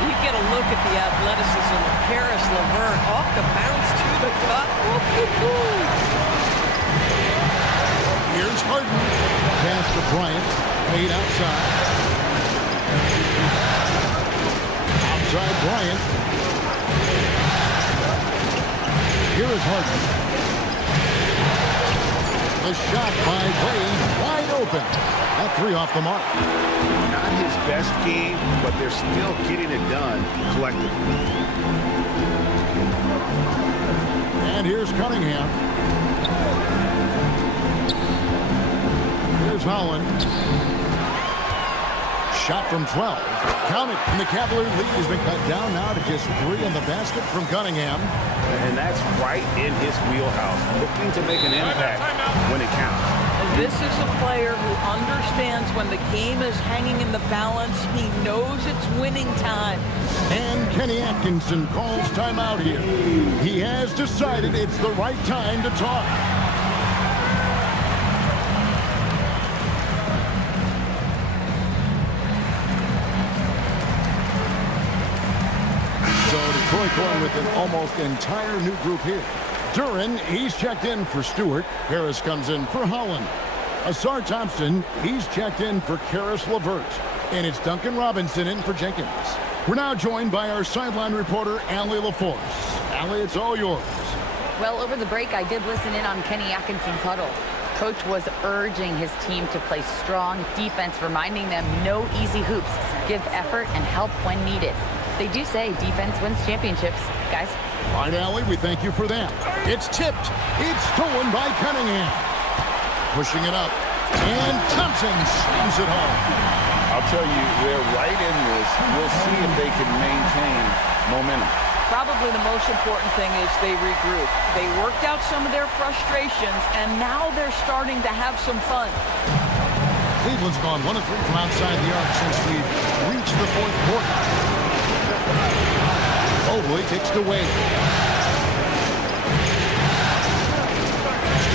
You get a look at the athleticism of Caris LeVert. Off the bounce to the cup. Here's Harden. Pass to Bryant. Paid outside. Outside Bryant. Here is Harden. The shot by Wade. Wide open. That 3 off the mark. Not his best game, but they're still getting it done collectively. And here's Cunningham. Here's Holland. Shot from 12. Count it. And the Cavalier lead has been cut down now to just 3 on the basket from Cunningham. And that's right in his wheelhouse. Looking to make an impact when it counts. This is a player who understands when the game is hanging in the balance. He knows it's winning time. And Kenny Atkinson calls timeout here. He has decided it's the right time to talk. So Detroit going with an almost entire new group here. Duran, he's checked in for Stewart. Harris comes in for Holland. Asar Thompson, he's checked in for Caris LeVert. And it's Duncan Robinson in for Jenkins. We're now joined by our sideline reporter, Allie LaForce. Allie, it's all yours. Well, over the break, I did listen in on Kenny Atkinson's huddle. Coach was urging his team to play strong defense, reminding them no easy hoops, give effort and help when needed. They do say defense wins championships, guys. All right, Allie, we thank you for that. It's tipped. It's stolen by Cunningham. Pushing it up. And Thompson slams it home. I'll tell you, they're right in this. We'll see if they can maintain momentum. Probably the most important thing is they regroup. They worked out some of their frustrations, and now they're starting to have some fun. Cleveland's gone 1 of 3 from outside the arc since we've reached the 4th quarter. Mobley kicks to Wade.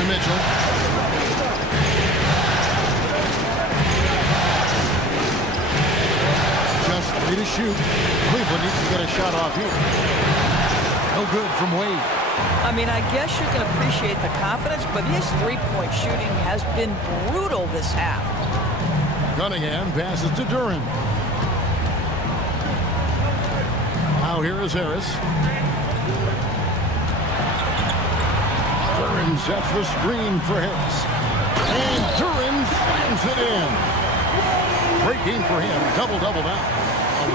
Mitchell. Just 3 to shoot. Cleveland needs to get a shot off here. No good from Wade. I mean, I guess you can appreciate the confidence, but his three-point shooting has been brutal this half. Cunningham passes to Duran. Now here is Harris. Duran sets the screen for Harris. And Duran slams it in. Great game for him. Double-double now.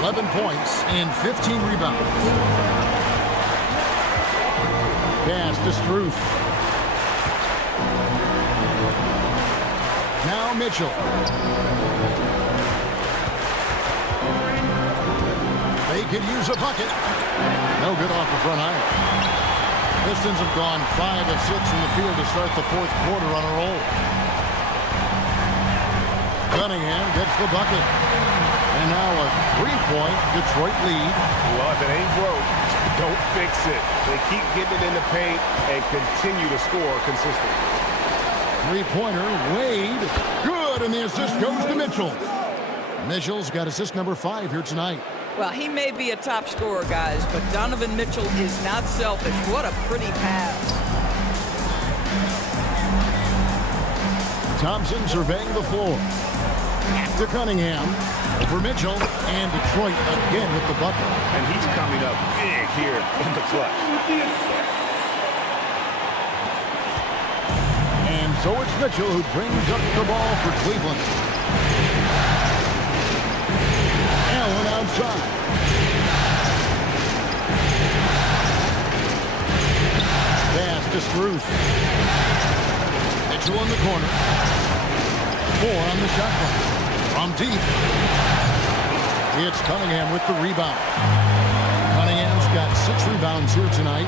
11 points and 15 rebounds. Pass to Struth. Now Mitchell. They could use a bucket. No good off the front iron. Pistons have gone 5 of 6 from the field to start the fourth quarter on a roll. Cunningham gets the bucket. And now a 3-point Detroit lead. Well, if it ain't broke, don't fix it. They keep getting it in the paint and continue to score consistently. Three-pointer, Wade. Good, and the assist goes to Mitchell. Mitchell's got assist number 5 here tonight. Well, he may be a top scorer, guys, but Donovan Mitchell is not selfish. What a pretty pass. Thompson surveying the floor. To Cunningham. Over Mitchell. And Detroit again with the bucket. And he's coming up big here in the clutch. And so it's Mitchell who brings up the ball for Cleveland. Allen outside. Pass to Struth. Mitchell in the corner. 4 on the shot clock. From deep. It's Cunningham with the rebound. Cunningham's got 6 rebounds here tonight.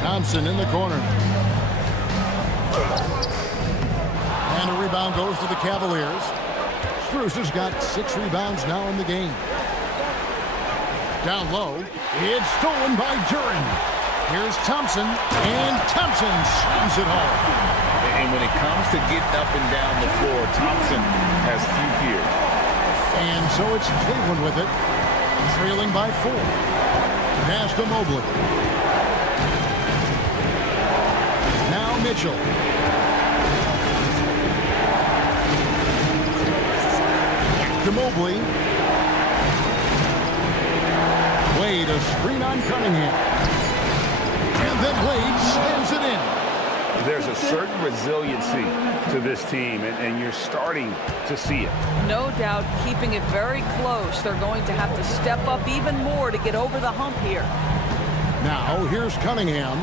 Thompson in the corner. And a rebound goes to the Cavaliers. Struth has got 6 rebounds now in the game. Down low. It's stolen by Duran. Here's Thompson. And Thompson slams it home. And when it comes to getting up and down the floor, Thompson has few peers. And so it's Cleveland with it. Trailing by 4. Pass to Mobley. Now Mitchell. To Mobley. Wade, a screen on Cunningham. And then Wade slams it in. There's a certain resiliency to this team, and you're starting to see it. No doubt keeping it very close. They're going to have to step up even more to get over the hump here. Now, here's Cunningham.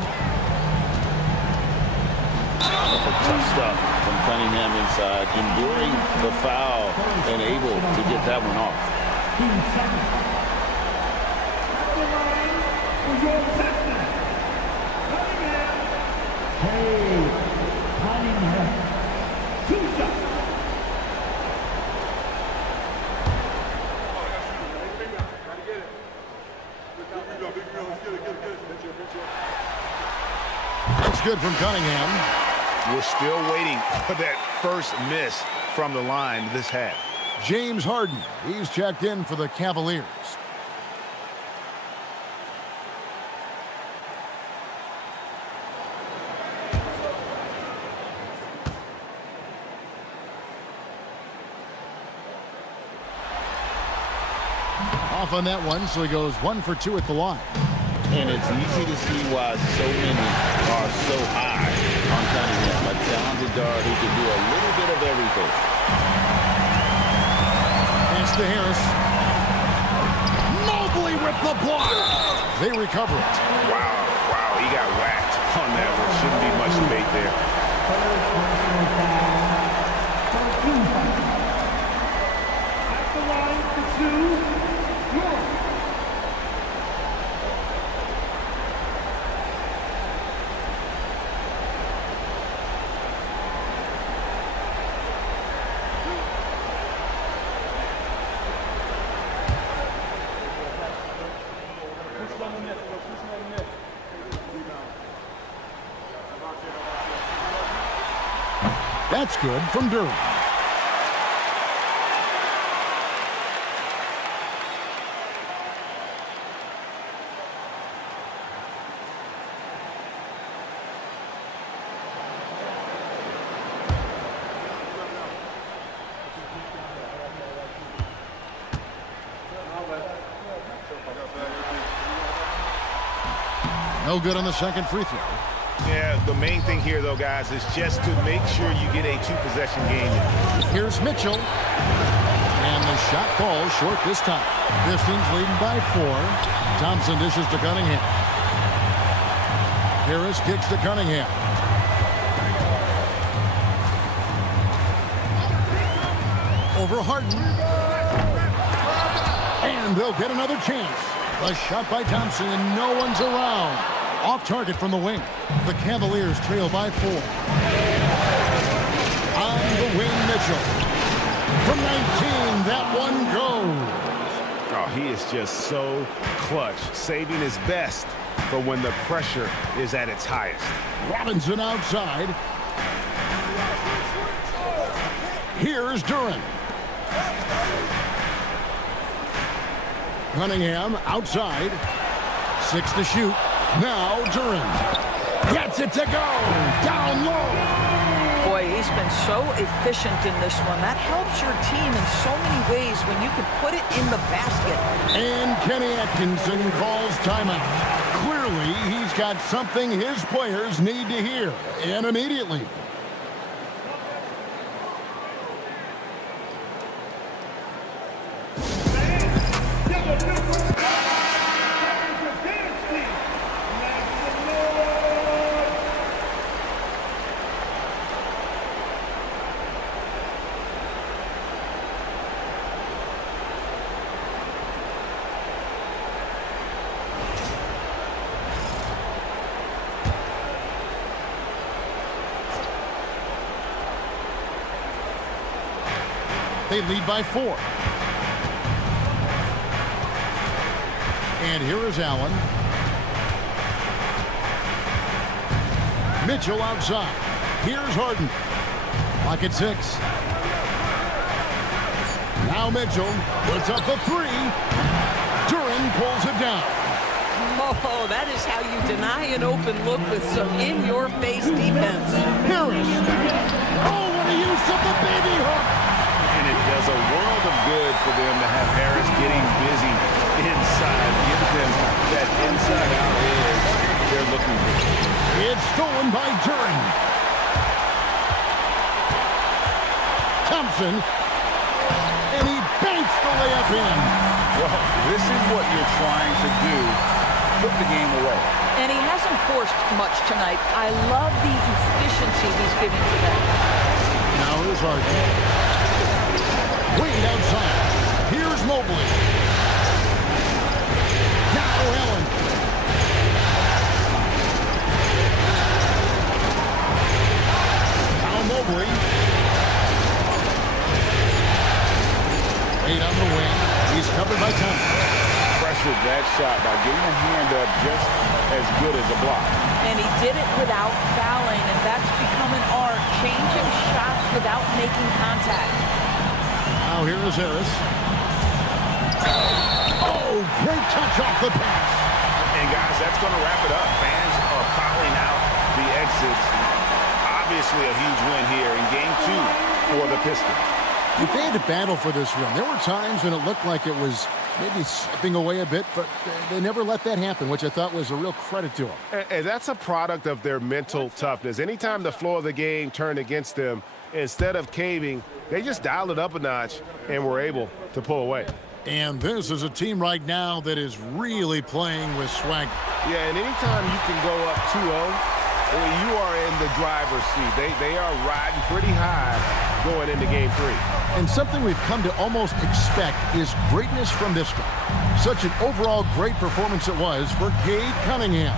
Tough stuff from Cunningham inside, enduring the foul and able to get that one off. That's good from Cunningham. We're still waiting for that first miss from the line this half. James Harden, he's checked in for the Cavaliers. Off on that one, so he goes 1 for 2 at the line. And it's easy to see why so many are so high on Cunningham. A talented guard who can do a little bit of everything. Pass to Harris. Mobley with the block. They recover it. Wow, he got whacked on that one. Shouldn't be much debate there. At the line for 2. That's good from Durham. No good on the second free throw. Yeah, the main thing here, though, guys, is just to make sure you get a two-possession game. Here's Mitchell. And the shot falls short this time. Pistons leading by 4. Thompson dishes to Cunningham. Harris kicks to Cunningham. Over Harden. And they'll get another chance. A shot by Thompson, and no one's around. Off target from the wing. The Cavaliers trail by 4. On the wing, Mitchell. From 19, that one goes. Oh, he is just so clutch, saving his best for when the pressure is at its highest. Robinson outside. Here's Durant. Cunningham outside. 6 to shoot. Now Durant gets it to go. Down low. Boy, he's been so efficient in this one. That helps your team in so many ways when you can put it in the basket. And Kenny Atkinson calls timeout. Clearly, he's got something his players need to hear. And immediately. They lead by 4. And here is Allen. Mitchell outside. Here's Harden. Clock at 6. Now Mitchell puts up the 3. Duran pulls it down. Oh, that is how you deny an open look with some in-your-face defense. Harris. Oh, what a use of the baby hook. And it does a world of good for them to have Harris getting busy inside. Gives them that inside-out edge they're looking for. It's stolen by Duran. Thompson. And he banks the layup in. Well, this is what you're trying to do. Put the game away. And he hasn't forced much tonight. I love the efficiency he's giving to them. Now here's Harden. Wade outside. Here's Mobley. Now Allen. Now Mobley. 8 on the wing. He's covered by Thompson. Pressured that shot by getting a hand up just as good as a block. And he did it without fouling, and that's become an art. Changing shots without making contact. Now here is Harris. Oh, great touch off the pass. And guys, that's going to wrap it up. Fans are piling out the exits. Obviously a huge win here in Game 2 for the Pistons. If they had to battle for this win, there were times when it looked like it was maybe slipping away a bit, but they never let that happen, which I thought was a real credit to them. And that's a product of their mental toughness. Anytime the flow of the game turned against them, instead of caving, they just dialed it up a notch and were able to pull away. And this is a team right now that is really playing with swagger. Yeah, and anytime you can go up 2-0, you are in the driver's seat. They are riding pretty high going into Game 3. And something we've come to almost expect is greatness from this guy. Such an overall great performance it was for Cade Cunningham.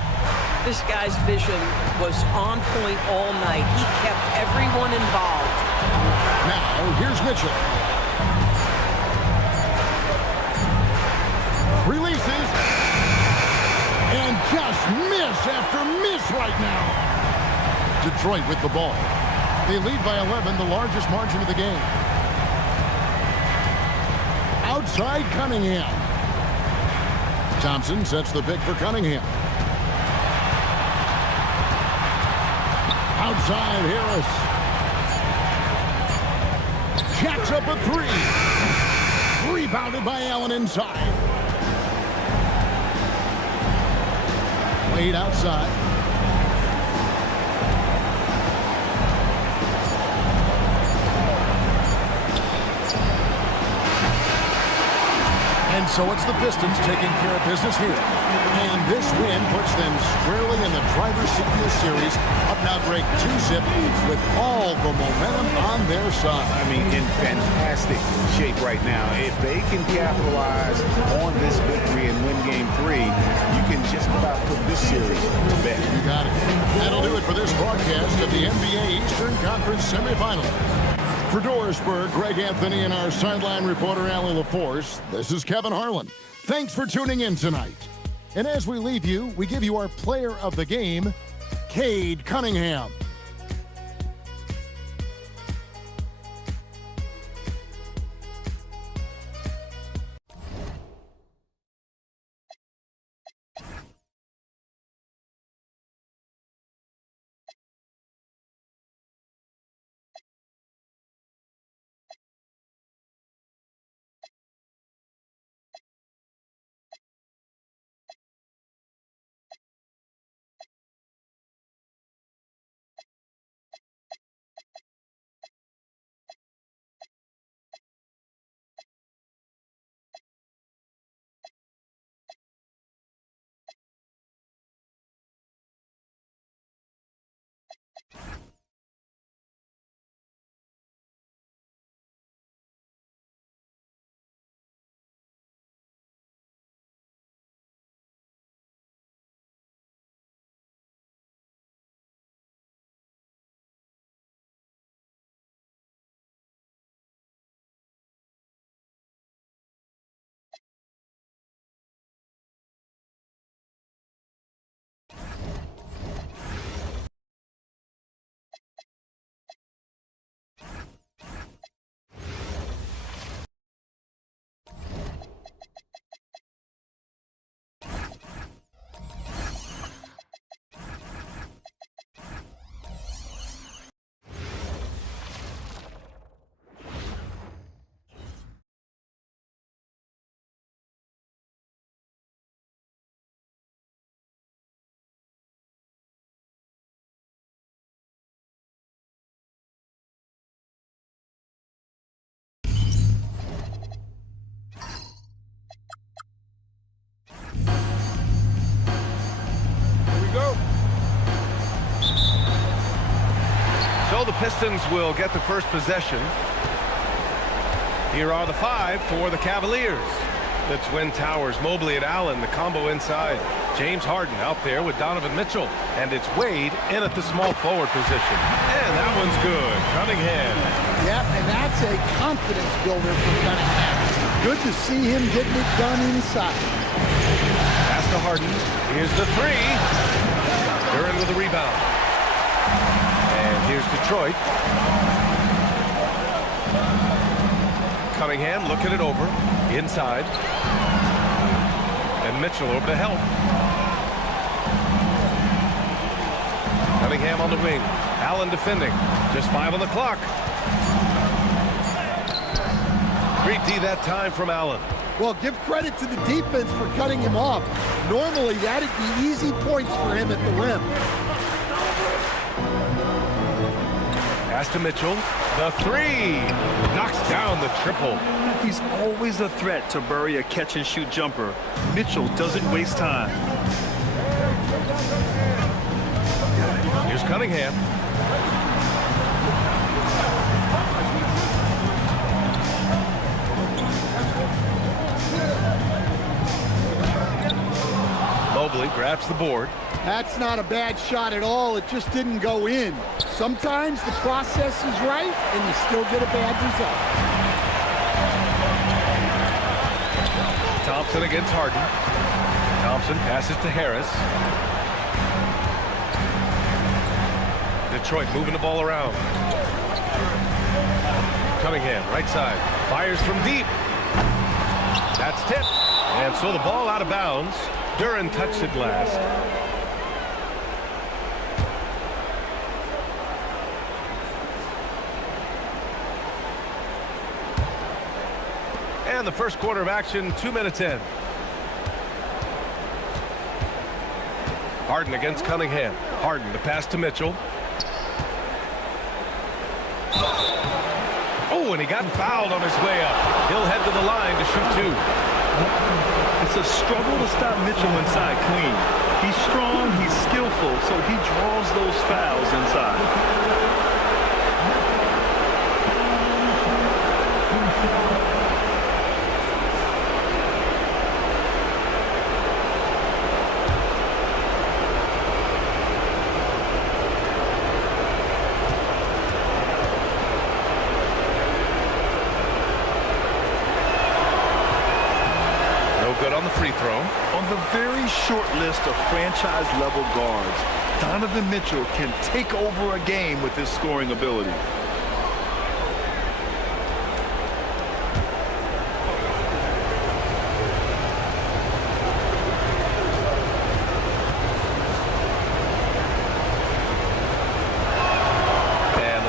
This guy's vision was on point all night. He kept everyone involved. Now, here's Mitchell. Releases. Miss after miss right now. Detroit with the ball. They lead by 11, the largest margin of the game. Outside Cunningham. Thompson sets the pick for Cunningham. Outside Harris. Jacks up a three. Rebounded by Allen inside. Wade outside. And so it's the Pistons taking care of business here. And this win puts them squarely in the driver's seat in this series. Up now break 2-zip with all the momentum on their side. I mean, in fantastic shape right now. If they can capitalize on this victory and win game 3, you can just about put this series to bed. You got it. That'll do it for this broadcast of the NBA Eastern Conference semifinal. For Dorisburg, Greg Anthony, and our sideline reporter, Allie LaForce, this is Kevin Harlan. Thanks for tuning in tonight. And as we leave you, we give you our player of the game, Cade Cunningham. So the Pistons will get the first possession. Here are the 5 for the Cavaliers. The Twin Towers, Mobley and Allen, the combo inside. James Harden out there with Donovan Mitchell. And it's Wade in at the small forward position. And that one's good. Cunningham. Yep, and that's a confidence builder for Cunningham. Good to see him getting it done inside. Pass to Harden. Here's the 3. Duran with the rebound. And here's Detroit. Cunningham looking it over. Inside. And Mitchell over to help. Cunningham on the wing. Allen defending. Just 5 on the clock. Great D that time from Allen. Well, give credit to the defense for cutting him off. Normally, that'd be easy points for him at the rim. Pass to Mitchell. The 3. Knocks down the triple. He's always a threat to bury a catch-and-shoot jumper. Mitchell doesn't waste time. Here's Cunningham. Mobley grabs the board. That's not a bad shot at all. It just didn't go in. Sometimes the process is right, and you still get a bad result. Thompson against Harden. Thompson passes to Harris. Detroit moving the ball around. Cunningham, right side, fires from deep. That's tipped. And so the ball out of bounds. Duren touched it last. And the first quarter of action, 2 minutes in. Harden against Cunningham. Harden, the pass to Mitchell. Oh, and he got fouled on his way up. He'll head to the line to shoot two. It's a struggle to stop Mitchell inside clean. He's strong, he's skillful, so he draws those fouls inside. On the free throw. On the very short list of franchise-level guards, Donovan Mitchell can take over a game with his scoring ability.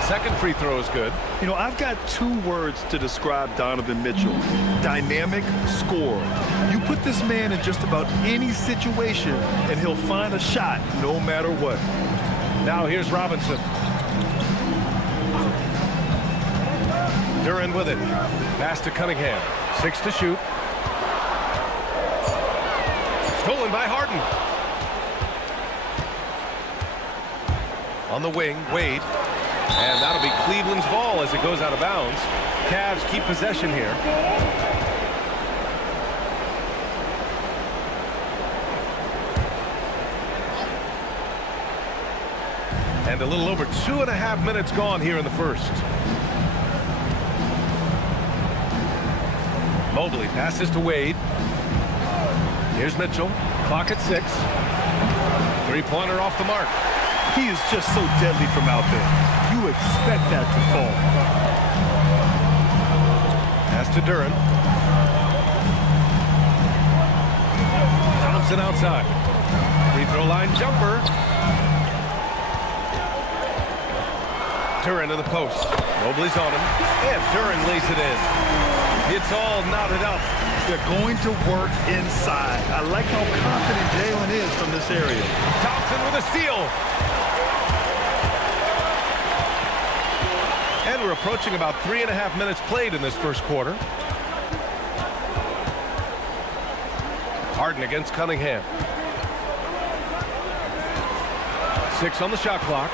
Second free throw is good. You know, I've got 2 words to describe Donovan Mitchell. Dynamic scorer. You put this man in just about any situation, and he'll find a shot no matter what. Now here's Robinson. Duren with it. Pass to Cunningham. 6 to shoot. Stolen by Harden. On the wing, Wade. And that'll be Cleveland's ball as it goes out of bounds. Cavs keep possession here. And a little over 2.5 minutes gone here in the first. Mobley passes to Wade. Here's Mitchell. Clock at 6. Three-pointer off the mark. He is just so deadly from out there. You expect that to fall. Pass to Duren. Thompson outside. Free throw line jumper. Duren to the post. Mobley's on him. And Duren lays it in. It's all knotted up. They're going to work inside. I like how confident Jalen is from this area. Thompson with a steal. And we're approaching about 3.5 minutes played in this first quarter. Harden against Cunningham. 6 on the shot clock.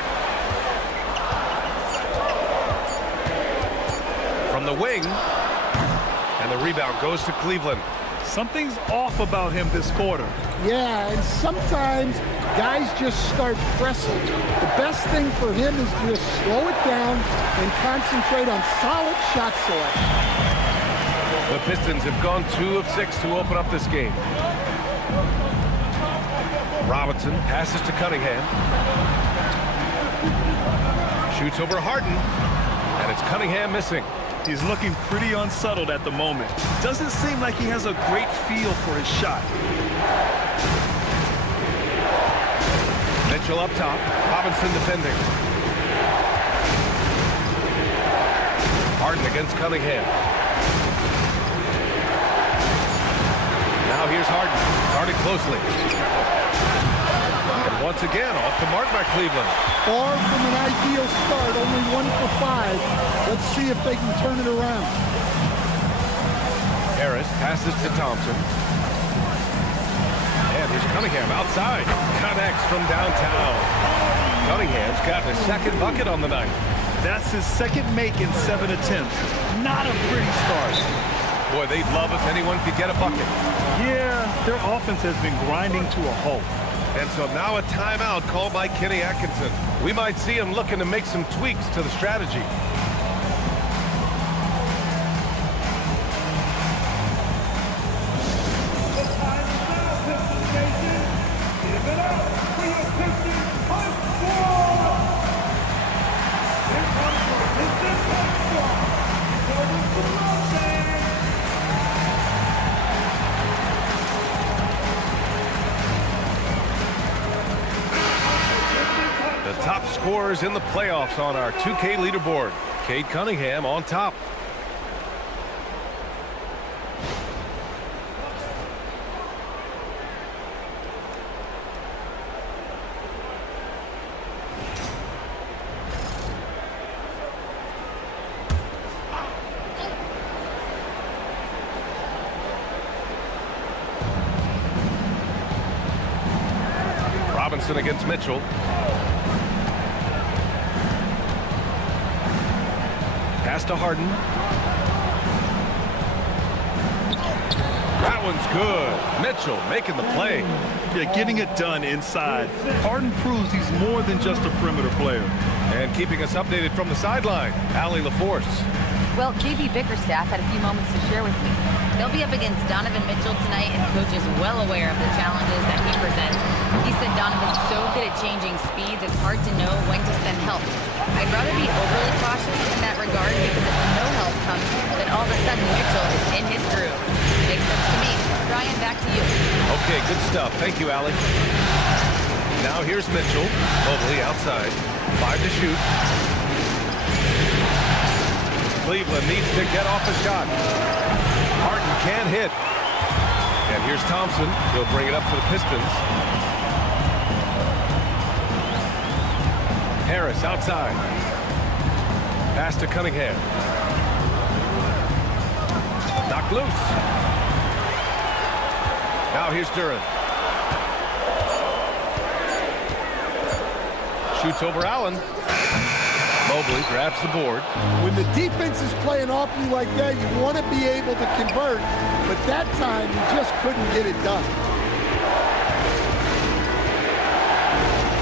From the wing. And the rebound goes to Cleveland. Something's off about him this quarter. Yeah, and sometimes guys just start pressing. The best thing for him is to just slow it down and concentrate on solid shot selection. The Pistons have gone 2 of 6 to open up this game. Robinson passes to Cunningham. Shoots over Harden. And it's Cunningham missing. He's looking pretty unsettled at the moment. Doesn't seem like he has a great feel for his shot. Mitchell up top. Robinson defending. Harden against Cunningham. Now here's Harden. Guarded closely. And once again off the mark by Cleveland. Far from an ideal start, only 1 for 5. Let's see if they can turn it around. Harris passes to Thompson. And here's Cunningham outside. Connects from downtown. Cunningham's got his second bucket on the night. That's his second make in 7 attempts. Not a pretty start. Boy, they'd love if anyone could get a bucket. Yeah, their offense has been grinding to a halt. And so now a timeout called by Kenny Atkinson. We might see him looking to make some tweaks to the strategy. scorers in the playoffs on our 2K leaderboard. Cade Cunningham on top. Robinson against Mitchell. Pass to Harden. That one's good. Mitchell making the play. Yeah, getting it done inside. Harden proves he's more than just a perimeter player. And keeping us updated from the sideline, Allie LaForce. Well, JB Bickerstaff had a few moments to share with me. They'll be up against Donovan Mitchell tonight, and Coach is well aware of the challenges that he presents. He said Donovan's so good at changing speeds, it's hard to know when to send help. I'd rather be overly cautious in that regard because if no help comes, then all of a sudden Mitchell is in his groove. Makes sense to me. Brian, back to you. Okay, good stuff. Thank you, Allie. Now here's Mitchell. Mobley outside. 5 to shoot. Cleveland needs to get off a shot. Harden can't hit. And here's Thompson. He'll bring it up for the Pistons. Harris outside. Pass to Cunningham. Knocked loose. Now here's Duran. Shoots over Allen. Mobley grabs the board. When the defense is playing off you like that, you want to be able to convert, but that time you just couldn't get it done.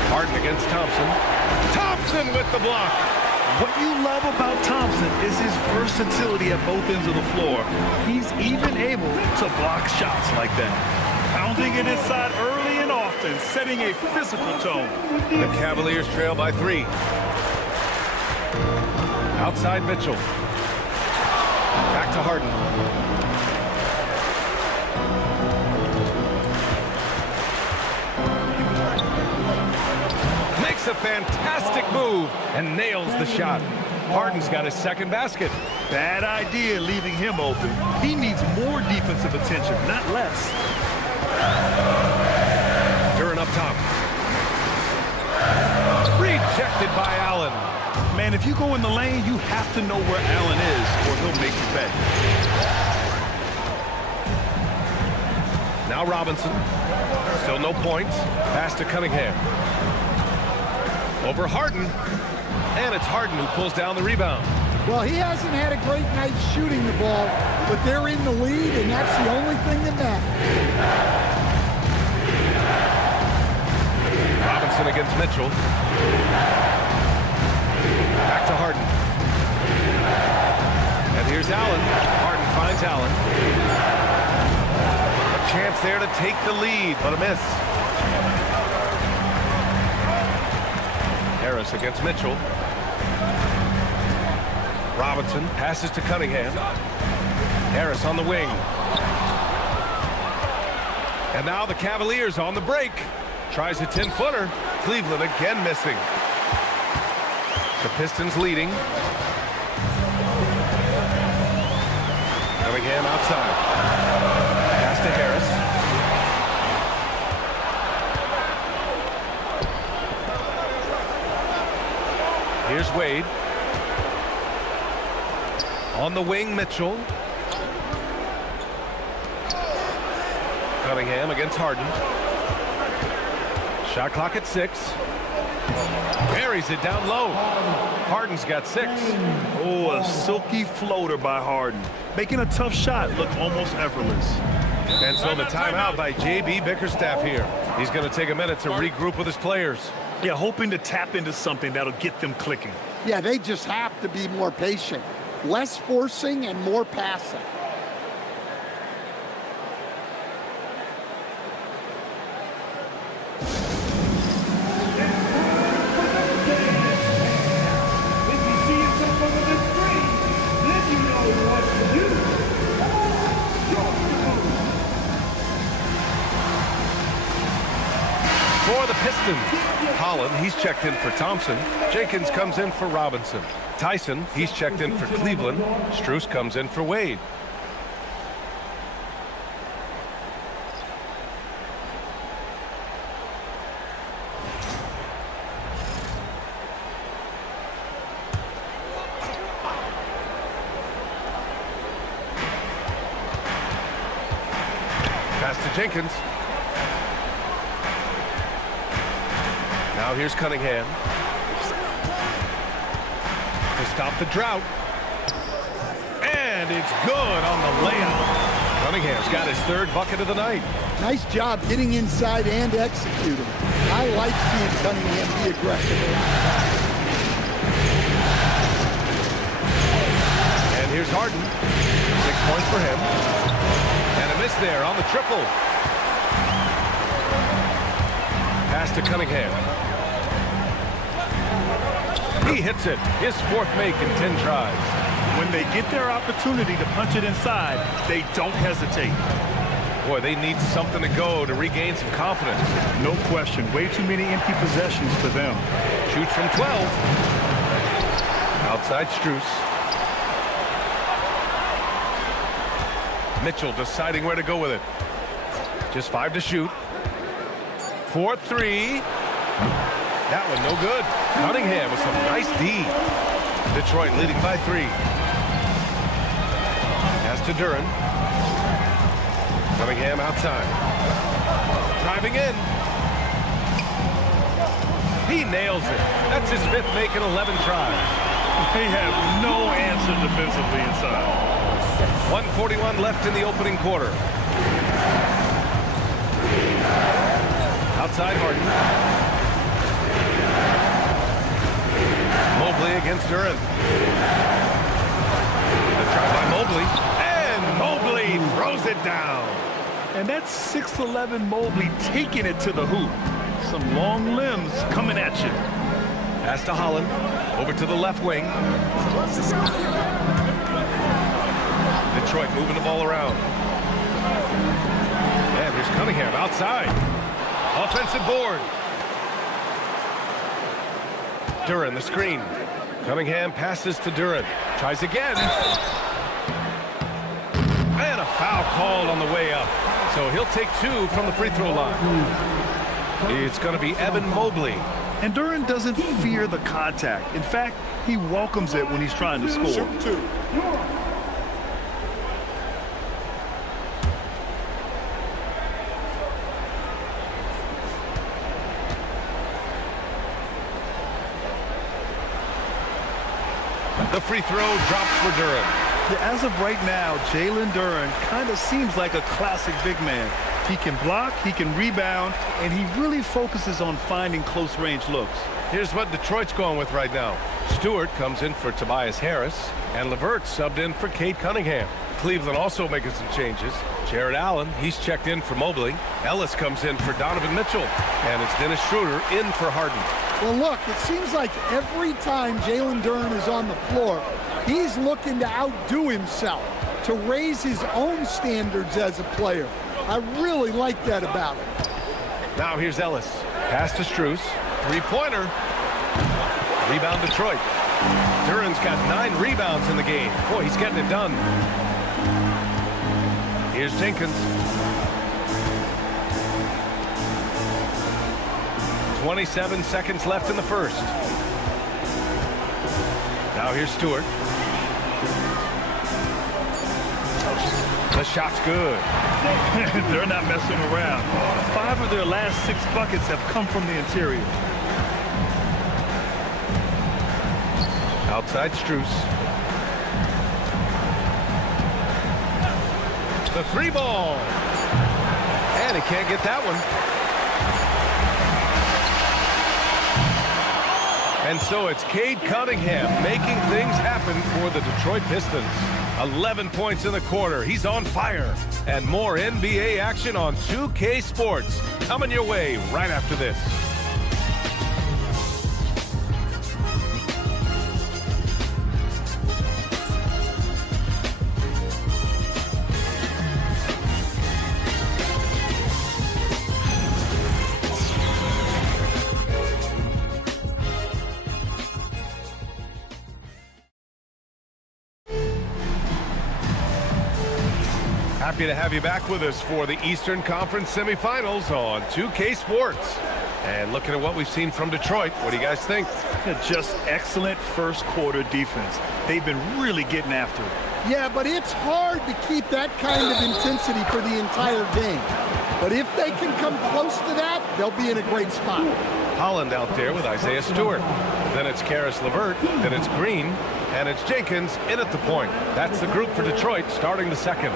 Harden against Thompson. Thompson with the block. What you love about Thompson is his versatility at both ends of the floor. He's even able to block shots like that. Pounding it inside early and often, setting a physical tone. The Cavaliers trail by 3. Outside Mitchell. Back to Harden. Makes a fantastic move and nails the shot. Harden's got his second basket. Bad idea leaving him open. He needs more defensive attention, not less. Duran up top. Rejected by Allen. Man, if you go in the lane, you have to know where Allen is or he'll make you pay. Now Robinson. Still no points. Pass to Cunningham. Over Harden. And it's Harden who pulls down the rebound. Well, he hasn't had a great night shooting the ball, but they're in the lead, and that's the only thing that matters. Robinson against Mitchell. Back to Harden. And here's Allen. Harden finds Allen. A chance there to take the lead, but a miss. Harris against Mitchell. Robinson passes to Cunningham. Harris on the wing. And now the Cavaliers on the break. Tries a 10-footer. Cleveland again missing. The Pistons leading. Cunningham outside. Pass to Harris. Here's Wade. On the wing, Mitchell. Cunningham against Harden. Shot clock at 6. Buries it down low. Harden's got 6. Oh, a silky floater by Harden. Making a tough shot look almost effortless. And so the timeout by JB Bickerstaff here. He's going to take a minute to regroup with his players. Yeah, hoping to tap into something that'll get them clicking. Yeah, they just have to be more patient. Less forcing and more passing. for the Pistons. Holland, he's checked in for Thompson. Jenkins comes in for Robinson. Tyson, he's checked in for Cleveland. Strus comes in for Wade. Pass to Jenkins. Now here's Cunningham to stop the drought. And it's good on the layup. Cunningham's got his third bucket of the night. Nice job getting inside and executing. I like seeing Cunningham be aggressive. And here's Harden. 6 points for him. And a miss there on the triple. Pass to Cunningham. He hits it. His fourth make in 10 tries. When they get their opportunity to punch it inside, they don't hesitate. Boy, they need something to go to regain some confidence. No question. Way too many empty possessions for them. Shoots from 12. Outside Strus. Mitchell deciding where to go with it. Just 5 to shoot. 4-3. That one no good. Cunningham with some nice D. Detroit leading by 3. Pass to Duren. Cunningham outside. Driving in. He nails it. That's his 5th make in 11 tries. They have no answer defensively inside. 1:41 left in the opening quarter. Outside Harden. Mobley against Duren. The try by Mobley. And Mobley throws it down. And that's 6'11" Mobley taking it to the hoop. Some long limbs coming at you. Pass to Holland. Over to the left wing. Detroit moving the ball around. And here's Cunningham outside. Offensive board. Duren, the screen. Cunningham passes to Duren. Tries again. And a foul called on the way up. So he'll take 2 from the free throw line. It's going to be Evan Mobley. And Duren doesn't fear the contact. In fact, he welcomes it when he's trying to score. The free throw drops for Duren. Yeah, as of right now, Jalen Duren kind of seems like a classic big man. He can block, he can rebound, and he really focuses on finding close-range looks. Here's what Detroit's going with right now. Stewart comes in for Tobias Harris, and LeVert subbed in for Cade Cunningham. Cleveland also making some changes. Jared Allen, he's checked in for Mobley. Ellis comes in for Donovan Mitchell, and it's Dennis Schroeder in for Harden. Well, look, it seems like every time Jalen Duren is on the floor, he's looking to outdo himself, to raise his own standards as a player. I really like that about him. Now here's Ellis. Pass to Strus. Three-pointer. Rebound Detroit. Duren's got 9 rebounds in the game. Boy, he's getting it done. Here's Jenkins. 27 seconds left in the first. Now here's Stewart. The shot's good. They're not messing around. 5 of their last 6 buckets have come from the interior. Outside Strus. The 3-ball. And he can't get that one. And so it's Cade Cunningham making things happen for the Detroit Pistons. 11 points in the quarter. He's on fire. And more NBA action on 2K Sports coming your way right after this. Happy to have you back with us for the Eastern Conference semifinals on 2K Sports. And looking at what we've seen from Detroit, what do you guys think? Just excellent first quarter defense. They've been really getting after it. Yeah, but it's hard to keep that kind of intensity for the entire game. But if they can come close to that, they'll be in a great spot. Holland out there with Isaiah Stewart. Then it's Karis LeVert. Then it's Green. And it's Jenkins in at the point. That's the group for Detroit starting the second.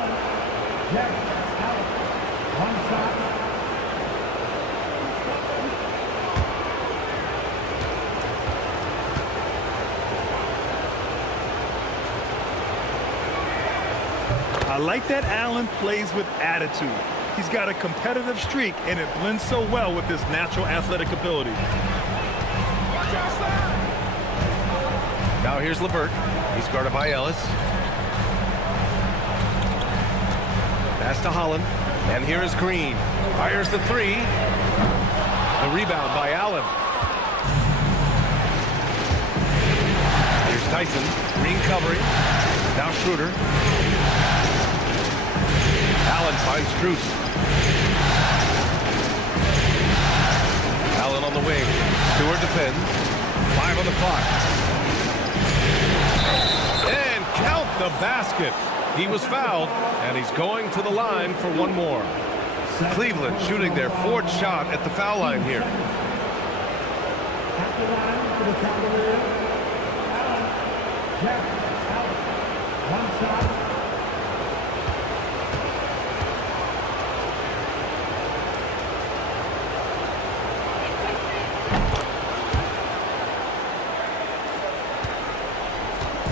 I like that Allen plays with attitude. He's got a competitive streak, and it blends so well with his natural athletic ability. Now here's LeVert. He's guarded by Ellis. Pass to Holland. And here is Green. Fires the three. The rebound by Allen. Here's Tyson. Green covering. Now Schroeder. Allen finds Strus. Allen on the wing. Stewart defends. 5 on the clock. And count the basket. He was fouled, and he's going to the line for one more. Cleveland shooting their 4th shot at the foul line here. At the line for the Cavaliers, Allen. One shot.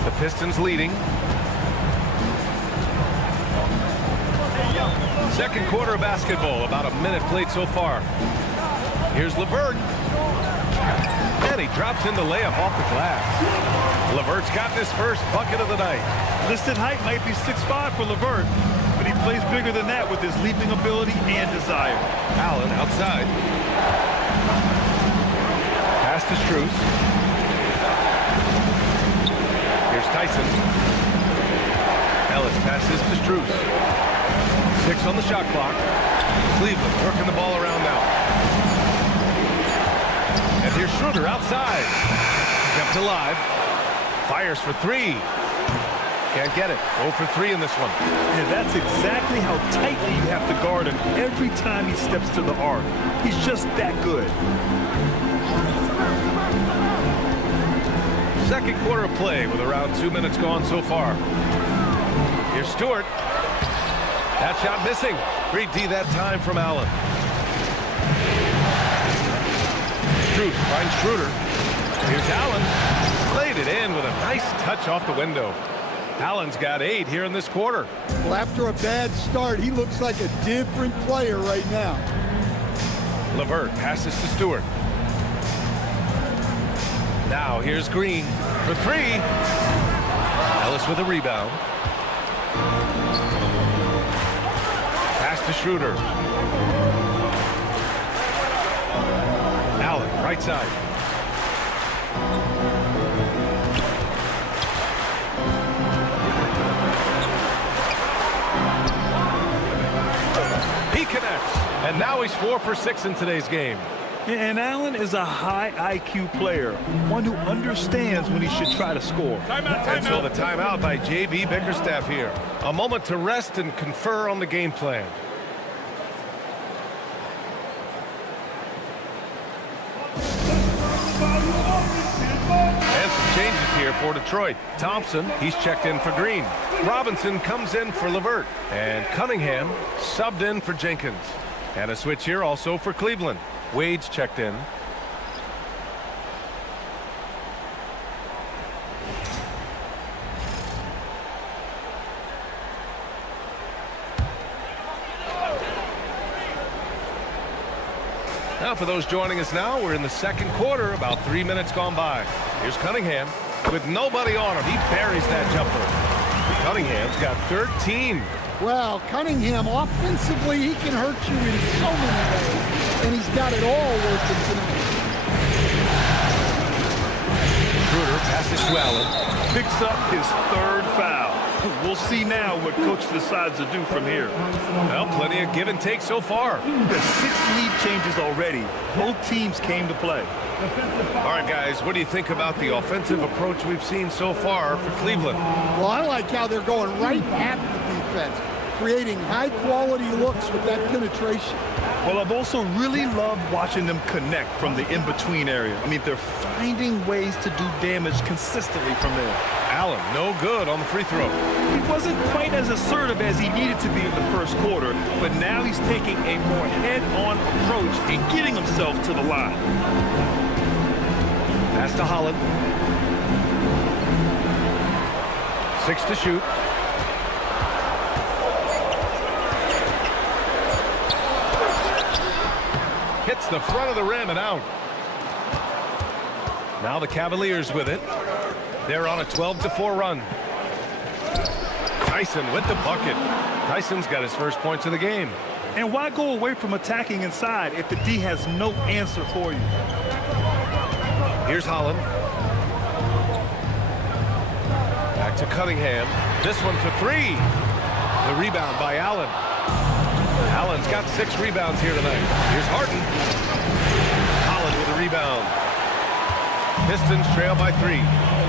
The Pistons leading. Second quarter of basketball, about a minute played so far. Here's LeVert. And he drops in the layup off the glass. LeVert's gotten his first bucket of the night. Listed height might be 6'5" for LeVert, but he plays bigger than that with his leaping ability and desire. Allen outside. Pass to Strus. Here's Tyson. Ellis passes to Strus. 6 on the shot clock. Cleveland working the ball around now. And here's Schroeder outside. Kept alive. Fires for 3. Can't get it. 0 for 3 in this one. And that's exactly how tightly you have to guard him every time he steps to the arc. He's just that good. Second quarter of play with around 2 minutes gone so far. Here's Stewart. That shot missing. Great D that time from Allen. Strus finds Schroeder. Here's Allen. Played it in with a nice touch off the window. Allen's got 8 here in this quarter. Well, after a bad start, he looks like a different player right now. LeVert passes to Stewart. Now here's Green for 3. Ellis with a rebound. Pass to Schroeder. Allen, right side. He connects, and now he's 4 for 6 in today's game. And Allen is a high IQ player, one who understands when he should try to score. And so the timeout by JB Bickerstaff here. A moment to rest and confer on the game plan. And some changes here for Detroit. Thompson, he's checked in for Green. Robinson comes in for LeVert. And Cunningham subbed in for Jenkins. And a switch here also for Cleveland. Wade's checked in. Now for those joining us now, we're in the second quarter, about 3 minutes gone by. Here's Cunningham with nobody on him. He buries that jumper. Cunningham's got 13. Well, Cunningham, offensively, he can hurt you in so many ways, and he's got it all working tonight. Schroeder passes to Allen. Picks up his 3rd foul. We'll see now what coach decides to do from here. Well, plenty of give and take so far. There's 6 lead changes already. Both teams came to play. All right, guys, what do you think about the offensive approach we've seen so far for Cleveland? Well, I like how they're going right at the defense, creating high-quality looks with that penetration. Well, I've also really loved watching them connect from the in-between area. I mean, they're finding ways to do damage consistently from there. Allen, no good on the free throw. He wasn't quite as assertive as he needed to be in the first quarter, but now he's taking a more head-on approach and getting himself to the line. Pass to Holland. 6 to shoot. Hits the front of the rim and out. Now the Cavaliers with it. They're on a 12-4 run. Tyson with the bucket. Tyson's got his first points of the game. And why go away from attacking inside if the D has no answer for you? Here's Holland. Back to Cunningham. This one for 3. The rebound by Allen. Allen's got 6 rebounds here tonight. Here's Harden. Holland with a rebound. Pistons trail by 3.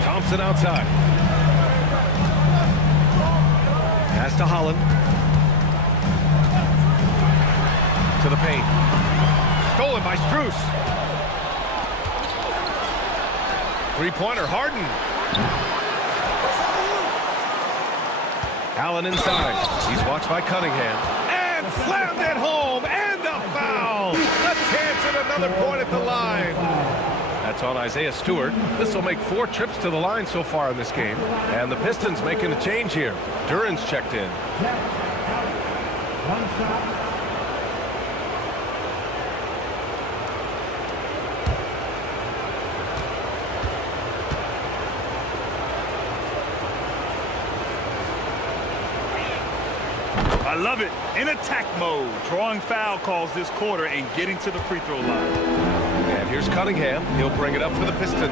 Thompson outside. Pass to Holland. To the paint. Stolen by Strus. Three-pointer, Harden. Allen inside. He's watched by Cunningham. And slammed it home. And the foul. A chance at another point at the line. That's on Isaiah Stewart. This will make 4 trips to the line so far in this game. And the Pistons making a change here. Duran's checked in. I love it. In attack mode, drawing foul calls this quarter and getting to the free throw line. And here's Cunningham. He'll bring it up for the Pistons.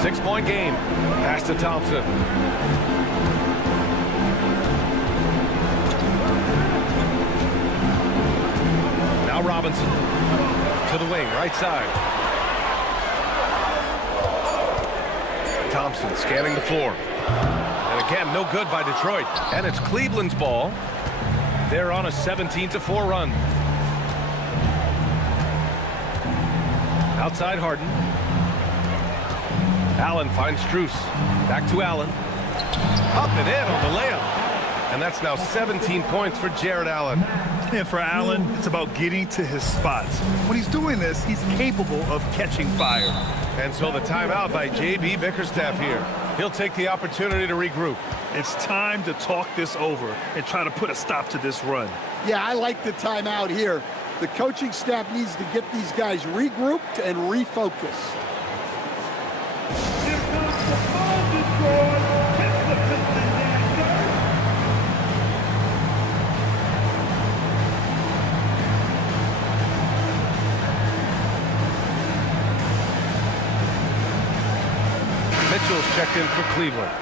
6-point game. Pass to Thompson. Now Robinson. To the wing, right side. Thompson scanning the floor. And again, no good by Detroit. And it's Cleveland's ball. They're on a 17-4 run. Outside Harden. Allen finds Strus. Back to Allen. Up and in on the layup. And that's now 17 points for Jared Allen. And for Allen, it's about getting to his spots. When he's doing this, he's capable of catching fire. And so the timeout by J.B. Bickerstaff here. He'll take the opportunity to regroup. It's time to talk this over and try to put a stop to this run. Yeah, I like the timeout here. The coaching staff needs to get these guys regrouped and refocused. Here comes the ball destroyed. Hits the Pistons answer. Mitchell's checked in for Cleveland.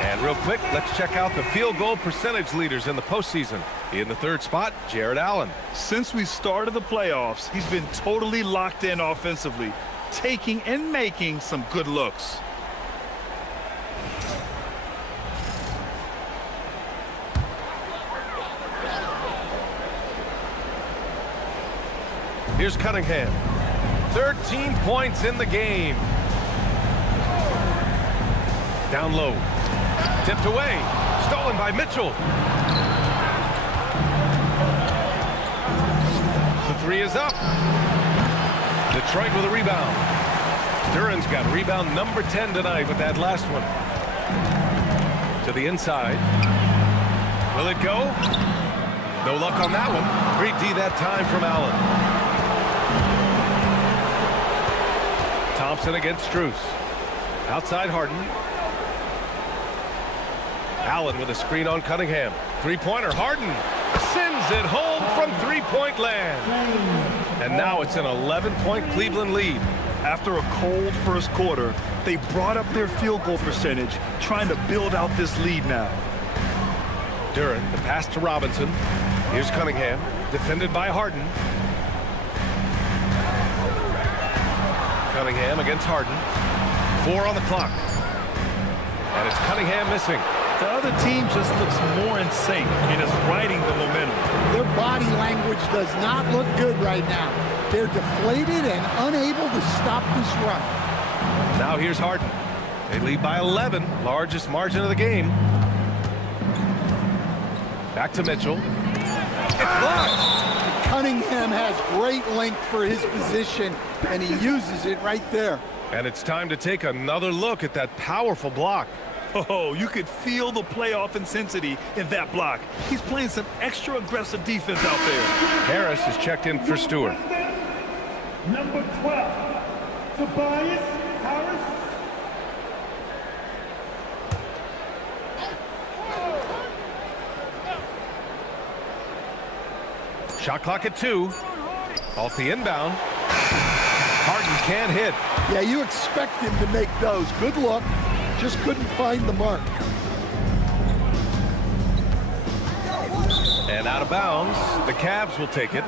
And real quick, let's check out the field goal percentage leaders in the postseason. In the 3rd spot, Jared Allen. Since we started the playoffs, he's been totally locked in offensively, taking and making some good looks. Here's Cunningham. 13 points in the game. Down low. Tipped away. Stolen by Mitchell. The 3 is up. Detroit with a rebound. Duran's got rebound number 10 tonight with that last one. To the inside. Will it go? No luck on that one. Great D that time from Allen. Thompson against Strus. Outside Harden. Allen with a screen on Cunningham. Three-pointer, Harden sends it home from three-point land. And now it's an 11-point Cleveland lead. After a cold first quarter, They brought up their field goal percentage, trying to build out this lead now. Durant, the pass to Robinson. Here's Cunningham, defended by Harden. Cunningham against Harden. 4 on the clock. And it's Cunningham missing. The other team just looks more in sync and is riding the momentum. Their body language does not look good right now. They're deflated and unable to stop this run. Now here's Harden. They lead by 11, largest margin of the game. Back to Mitchell. It's blocked. Cunningham has great length for his position, and he uses it right there. And it's time to take another look at that powerful block. Oh, you could feel the playoff intensity in that block. He's playing some extra aggressive defense out there. Harris is checked in for Stewart. Number 12, Tobias Harris. Shot clock at 2. Off the inbound. Harden can't hit. Yeah, you expect him to make those. Good look. Just couldn't find the mark. And out of bounds. The Cavs will take it.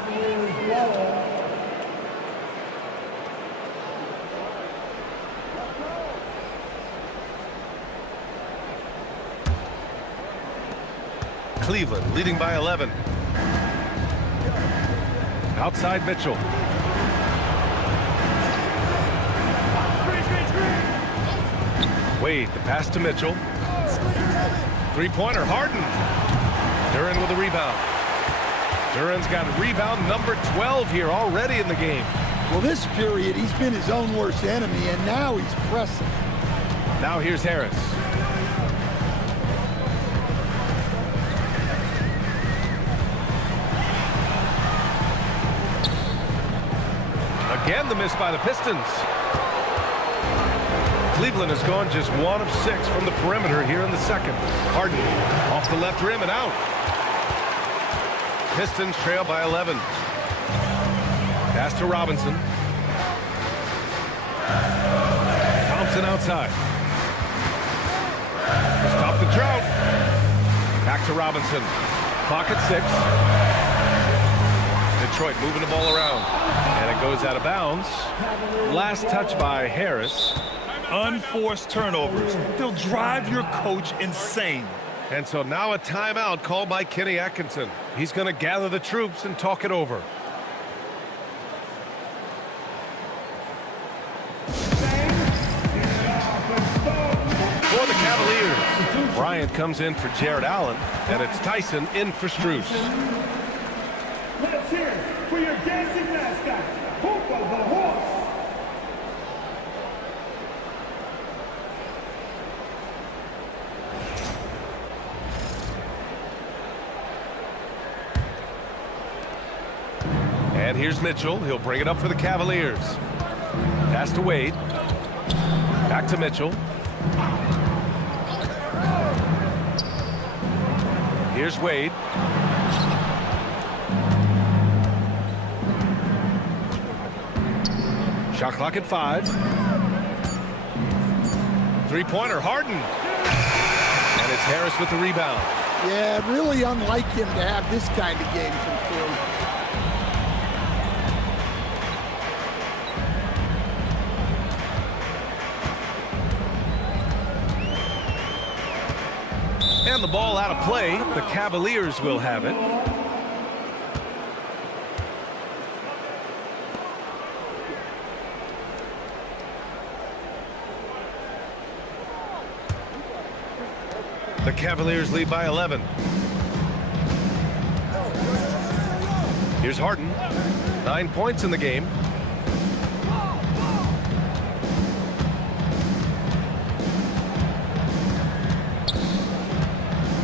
Cleveland leading by 11. Outside Mitchell. Wade, the pass to Mitchell. Three-pointer, Harden. Duran with a rebound. Duran's got rebound number 12 here already in the game. Well, this period, he's been his own worst enemy, and now he's pressing. Now here's Harris. Again, the miss by the Pistons. Cleveland has gone just 1 of 6 from the perimeter here in the second. Harden off the left rim and out. Pistons trail by 11. Pass to Robinson. Thompson outside. To stop the drought. Back to Robinson. Clock at 6. Detroit moving the ball around. And it goes out of bounds. Last touch by Harris. Unforced turnovers. They'll drive your coach insane. And so now a timeout called by Kenny Atkinson. He's going to gather the troops and talk it over. For the Cavaliers, Bryant comes in for Jared Allen, and it's Tyson in for Strus. Let's hear it for your dancing mascot, Hoopa the Horse. And here's Mitchell. He'll bring it up for the Cavaliers. Pass to Wade. Back to Mitchell. Here's Wade. Shot clock at 5. Three-pointer, Harden. And it's Harris with the rebound. Yeah, really unlike him to have this kind of game from 3. And the ball out of play. The Cavaliers will have it. The Cavaliers lead by 11. Here's Harden. 9 points in the game.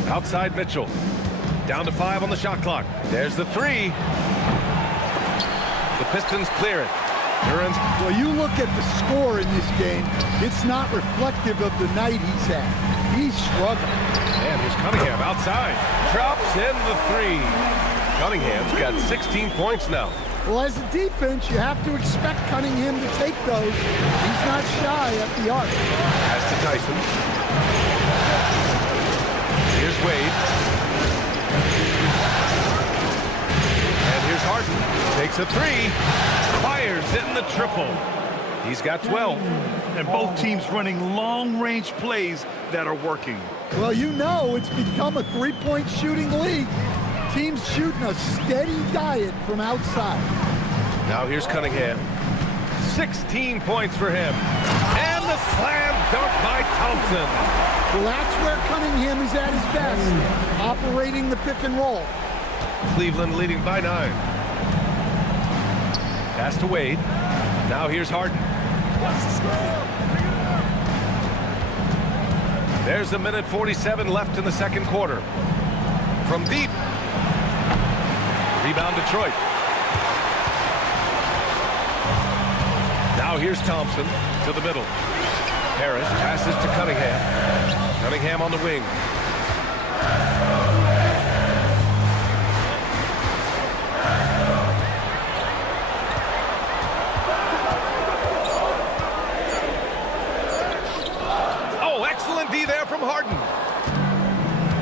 Outside Mitchell. Down to 5 on the shot clock. There's the 3. The Pistons clear it. Duran's. Well, you look at the score in this game, it's not reflective of the night he's had. He's struggling. And here's Cunningham outside. Drops in the 3. Cunningham's got 16 points now. Well, as a defense, you have to expect Cunningham to take those. He's not shy at the arc. Pass to Tyson. Here's Wade. And here's Harden. Takes a three. Fires in the triple. He's got 12. And both teams running long-range plays that are working. Well, you know it's become a three-point shooting league. Teams shooting a steady diet from outside. Now here's Cunningham. 16 points for him. And the slam dunk by Thompson. Well, that's where Cunningham is at his best, operating the pick and roll. Cleveland leading by 9. Pass to Wade. Now here's Harden. There's a minute 47 left in the second quarter. From deep. Rebound Detroit. Now here's Thompson to the middle. Harris passes to Cunningham. Cunningham on the wing. Oh, excellent D there from Harden.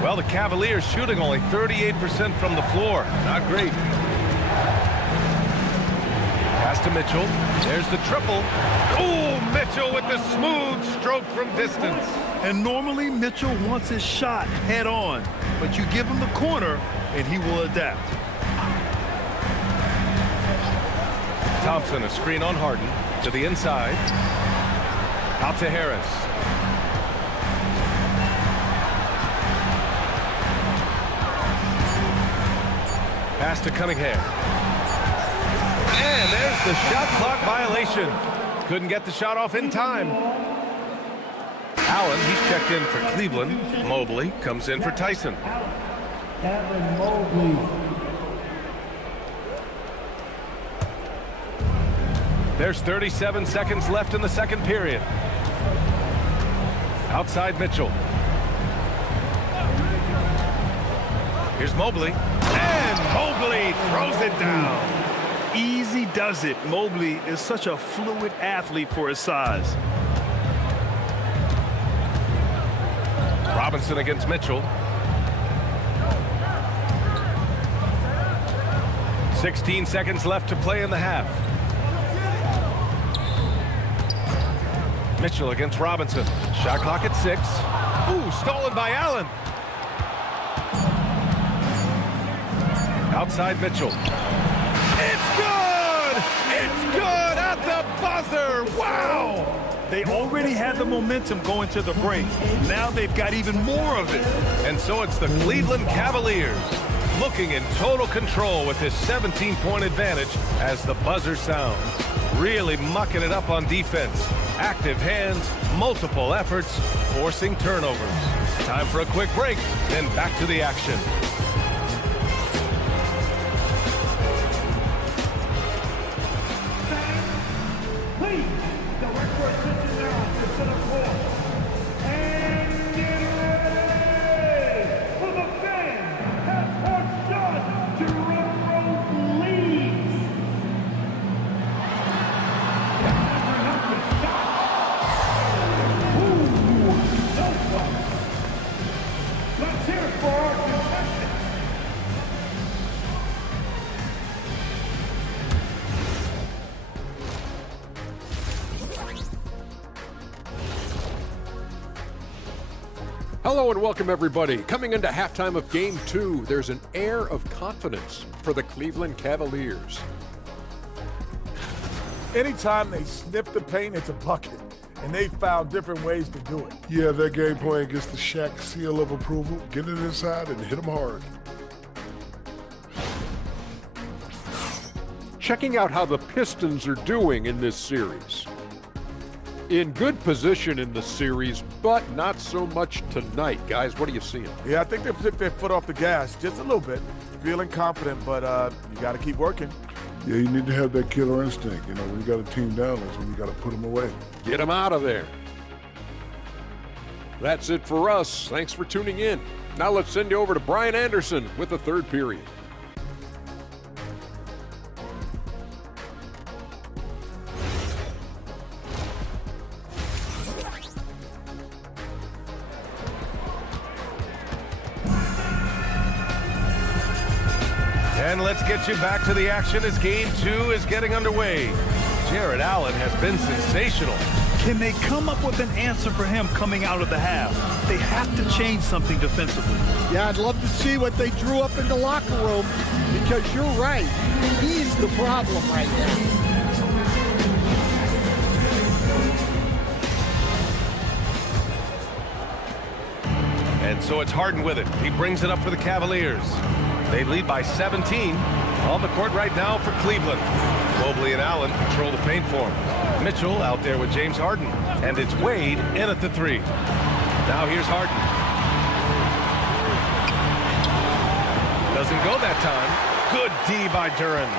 Well, the Cavaliers shooting only 38% from the floor. Not great. Pass to Mitchell. There's the triple. Oh, Mitchell with the smooth stroke from distance. And normally Mitchell wants his shot head on, but you give him the corner and he will adapt. Thompson, a screen on Harden to the inside. Out to Harris. Pass to Cunningham. And there's the shot clock violation. Couldn't get the shot off in time. Allen, he's checked in for Cleveland. Mobley comes in for Tyson. Kevin Mobley. There's 37 seconds left in the second period. Outside Mitchell. Here's Mobley. And Mobley throws it down. Easy does it. Mobley is such a fluid athlete for his size. Robinson against Mitchell. 16 seconds left to play in the half. Mitchell against Robinson. Shot clock at 6. Ooh, stolen by Allen. Outside Mitchell. It's good! It's good at the buzzer! Wow! They already had the momentum going to the break. Now they've got even more of it. And so it's the Cleveland Cavaliers looking in total control with this 17-point advantage as the buzzer sounds. Really mucking it up on defense. Active hands, multiple efforts, forcing turnovers. Time for a quick break, then back to the action. Please, direct your attention now to center court. And get ready for the fan half-court shot to Railroad leads. Measuring up the shot. Ooh, so close. Let's hear it for our contestant. Hello and welcome everybody. Coming into halftime of Game 2, there's an air of confidence for the Cleveland Cavaliers. Anytime they sniff the paint, it's a bucket. And they found different ways to do it. Yeah, their game plan gets the Shaq seal of approval. Get it inside and hit them hard. Checking out how the Pistons are doing in this series. In good position in the series, but not so much tonight. Guys, what are you seeing? Yeah, I think they took their foot off the gas just a little bit. Feeling confident, but you got to keep working. Yeah, you need to have that killer instinct. You know, when you got a team down, that's when you got to put them away. Get them out of there. That's it for us. Thanks for tuning in. Now let's send you over to Brian Anderson with the third period. And let's get you back to the action as Game 2 is getting underway. Jarrett Allen has been sensational. Can they come up with an answer for him coming out of the half? They have to change something defensively. Yeah, I'd love to see what they drew up in the locker room, because you're right. He's the problem right now. And so it's Harden with it. He brings it up for the Cavaliers. They lead by 17. On the court right now for Cleveland. Mobley and Allen control the paint for him. Mitchell out there with James Harden. And it's Wade in at the 3. Now here's Harden. Doesn't go that time. Good D by Duren.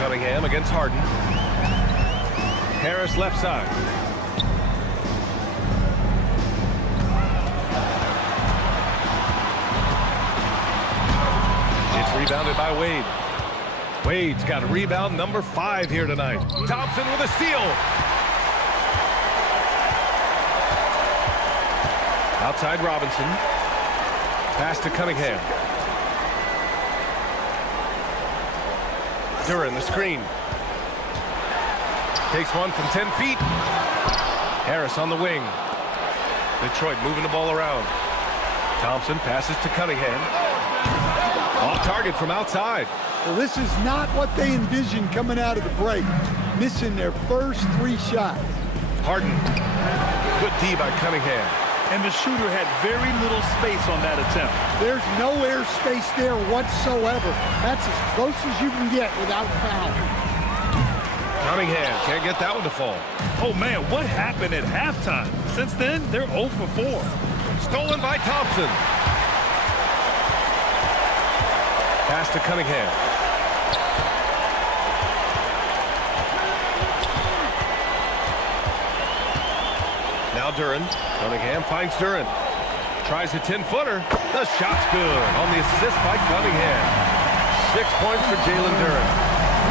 Cunningham against Harden. Harris left side. Rebounded by Wade. Wade's got rebound number 5 here tonight. Thompson with a steal. Outside Robinson. Pass to Cunningham. Duren the screen. Takes one from 10 feet. Harris on the wing. Detroit moving the ball around. Thompson passes to Cunningham. Off target from outside. Well, this is not what they envisioned coming out of the break. Missing their first 3 shots. Harden. Good D by Cunningham. And the shooter had very little space on that attempt. There's no air space there whatsoever. That's as close as you can get without fouling. Cunningham can't get that one to fall. Oh, man, what happened at halftime? Since then, they're 0 for 4. Stolen by Thompson. Pass to Cunningham. Now Duren. Cunningham finds Duren. Tries a 10-footer. The shot's good on the assist by Cunningham. 6 points for Jalen Duren.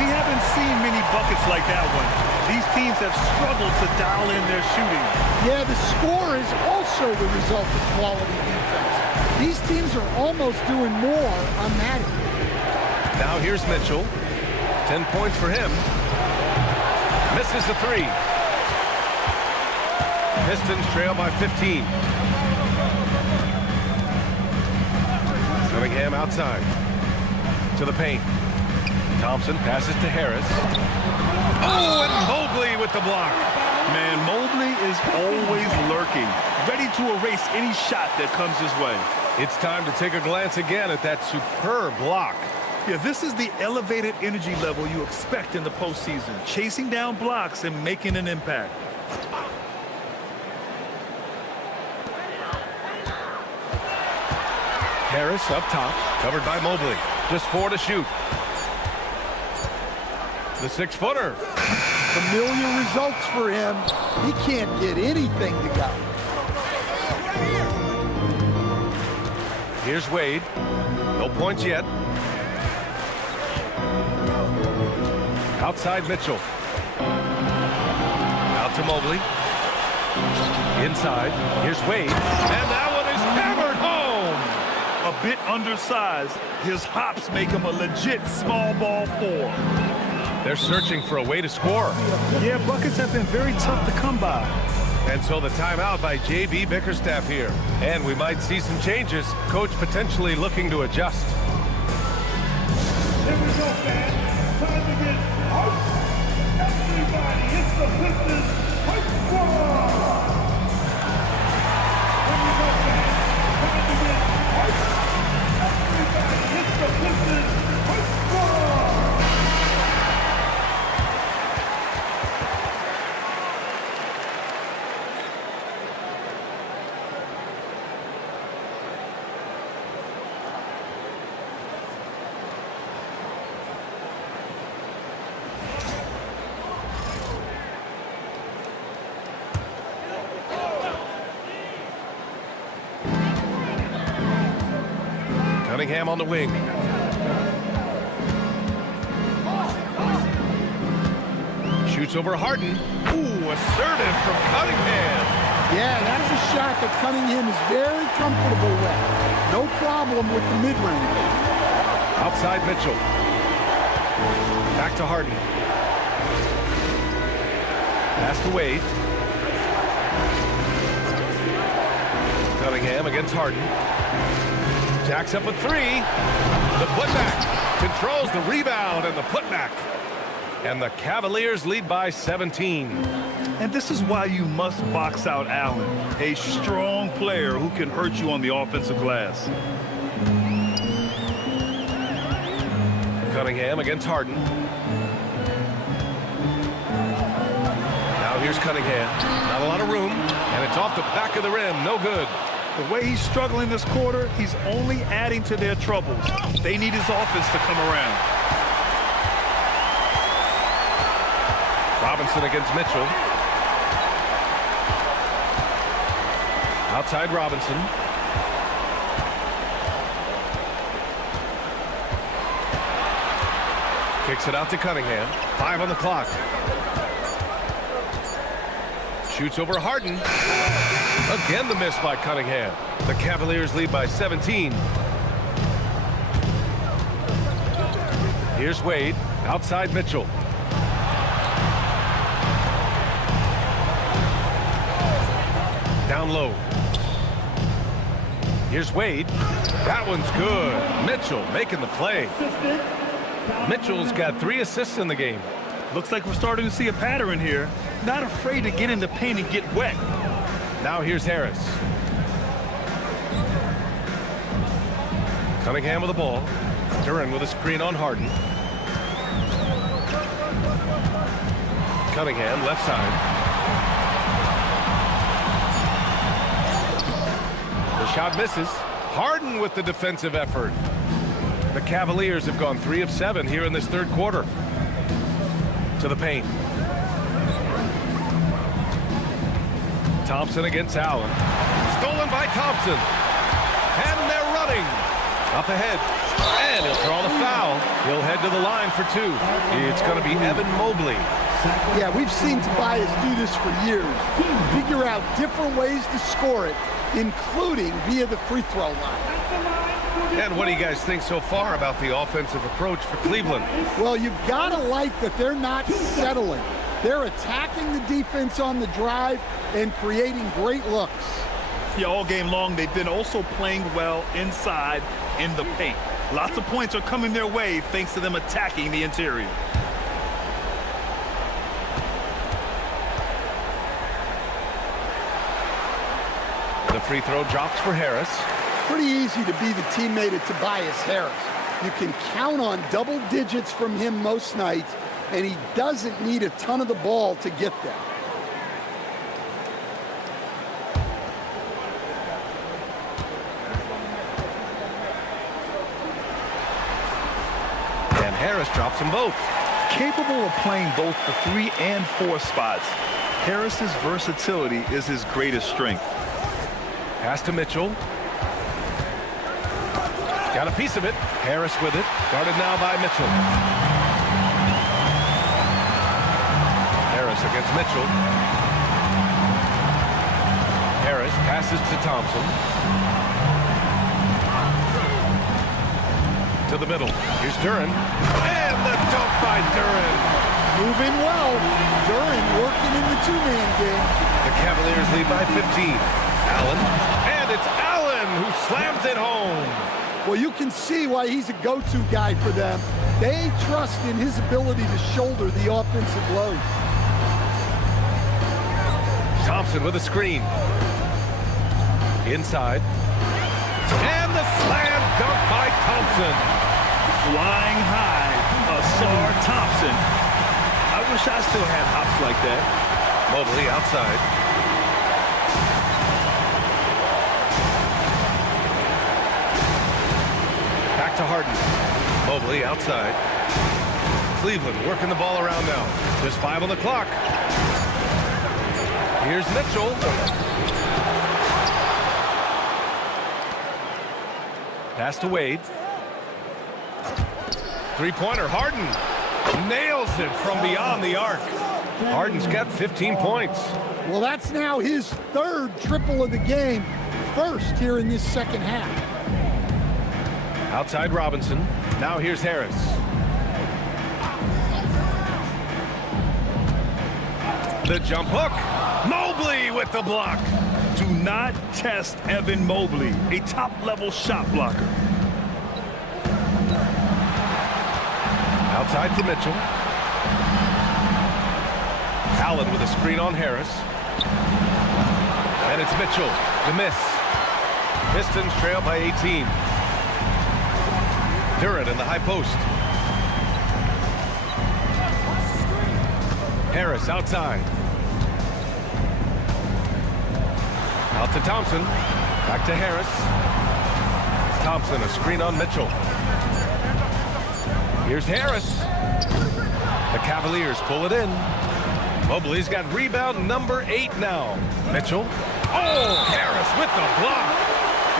We haven't seen many buckets like that one. These teams have struggled to dial in their shooting. Yeah, the score is also the result of quality defense. These teams are almost doing more on that end. Now here's Mitchell. 10 points for him. Misses the 3. Pistons trail by 15. Cunningham outside. To the paint. Thompson passes to Harris. Oh, and Mobley with the block. Man, Mobley is always lurking, ready to erase any shot that comes his way. It's time to take a glance again at that superb block. Yeah, this is the elevated energy level you expect in the postseason, chasing down blocks and making an impact. Harris up top, covered by Mobley. Just 4 to shoot. The 6-footer. Familiar results for him. He can't get anything to go. Here's Wade. No points yet. Outside Mitchell. Out to Mobley. Inside. Here's Wade. And that one is hammered home. A bit undersized. His hops make him a legit small ball 4. They're searching for a way to score. Yeah, buckets have been very tough to come by. And so the timeout by J.B. Bickerstaff here. And we might see some changes. Coach potentially looking to adjust. Here we go, fans. Time to get hyped. Everybody, it's the Pistons Hype Squad. Here we go, fans. Time to get hyped. Everybody, it's the Pistons Hype Squad. Cunningham on the wing. Shoots over Harden. Ooh, assertive from Cunningham. Yeah, that's a shot that Cunningham is very comfortable with. No problem with the mid-range. Outside Mitchell. Back to Harden. Pass to Wade. Cunningham against Harden. Jacks up a three. The putback. Controls the rebound and the putback. And the Cavaliers lead by 17. And this is why you must box out Allen, a strong player who can hurt you on the offensive glass. Cunningham against Harden. Now here's Cunningham. Not a lot of room, and it's off the back of the rim. No good. The way he's struggling this quarter, he's only adding to their troubles. They need his offense to come around. Robinson against Mitchell. Outside Robinson. Kicks it out to Cunningham. 5 on the clock. Shoots over Harden. Again the miss by Cunningham. The Cavaliers lead by 17. Here's Wade. Outside Mitchell. Down low. Here's Wade. That one's good. Mitchell making the play. Mitchell's got 3 assists in the game. Looks like we're starting to see a pattern here. Not afraid to get in the paint and get wet. Now here's Harris. Cunningham with the ball. Duran with a screen on Harden. Cunningham left side. The shot misses. Harden with the defensive effort. The Cavaliers have gone 3 of 7 here in this third quarter. To the paint. Thompson against Allen. Stolen by Thompson. And they're running. Up ahead. And he'll draw the foul. He'll head to the line for 2. It's going to be Evan Mobley. Yeah, we've seen Tobias do this for years. Figure out different ways to score it, including via the free throw line. And what do you guys think so far about the offensive approach for Cleveland? Well, you've got to like that they're not settling. They're attacking the defense on the drive and creating great looks. Yeah, all game long, they've been also playing well inside in the paint. Lots of points are coming their way thanks to them attacking the interior. The free throw drops for Harris. Pretty easy to be the teammate of Tobias Harris. You can count on double digits from him most nights, and he doesn't need a ton of the ball to get there. And Harris drops them both. Capable of playing both the 3 and 4 spots, Harris's versatility is his greatest strength. Pass to Mitchell. Got a piece of it. Harris with it. Guarded now by Mitchell. Harris against Mitchell. Harris passes to Thompson. To the middle. Here's Duran. And the dunk by Duran. Moving well. Duran working in the 2-man game. The Cavaliers lead by 15. Allen. And it's Allen who slams it home. Well, you can see why he's a go-to guy for them. They trust in his ability to shoulder the offensive load. Thompson with a screen. Inside. And the slam dunk by Thompson. Flying high, Asar Thompson. I wish I still had hops like that. Mobley outside. Back to Harden. Mobley outside. Cleveland working the ball around now. Just 5 on the clock. Here's Mitchell. Pass to Wade. Three-pointer. Harden nails it from beyond the arc. Harden's got 15 points. Well, that's now his third triple of the game, first here in this second half. Outside Robinson. Now here's Harris. The jump hook. Mobley with the block. Do not test Evan Mobley, a top-level shot blocker. Outside for Mitchell. Allen with a screen on Harris. And it's Mitchell. The miss. Pistons trail by 18. Durant in the high post. Harris outside. Out to Thompson. Back to Harris. Thompson, a screen on Mitchell. Here's Harris. The Cavaliers pull it in. Mobley's got rebound number 8 now. Mitchell. Oh, Harris with the block.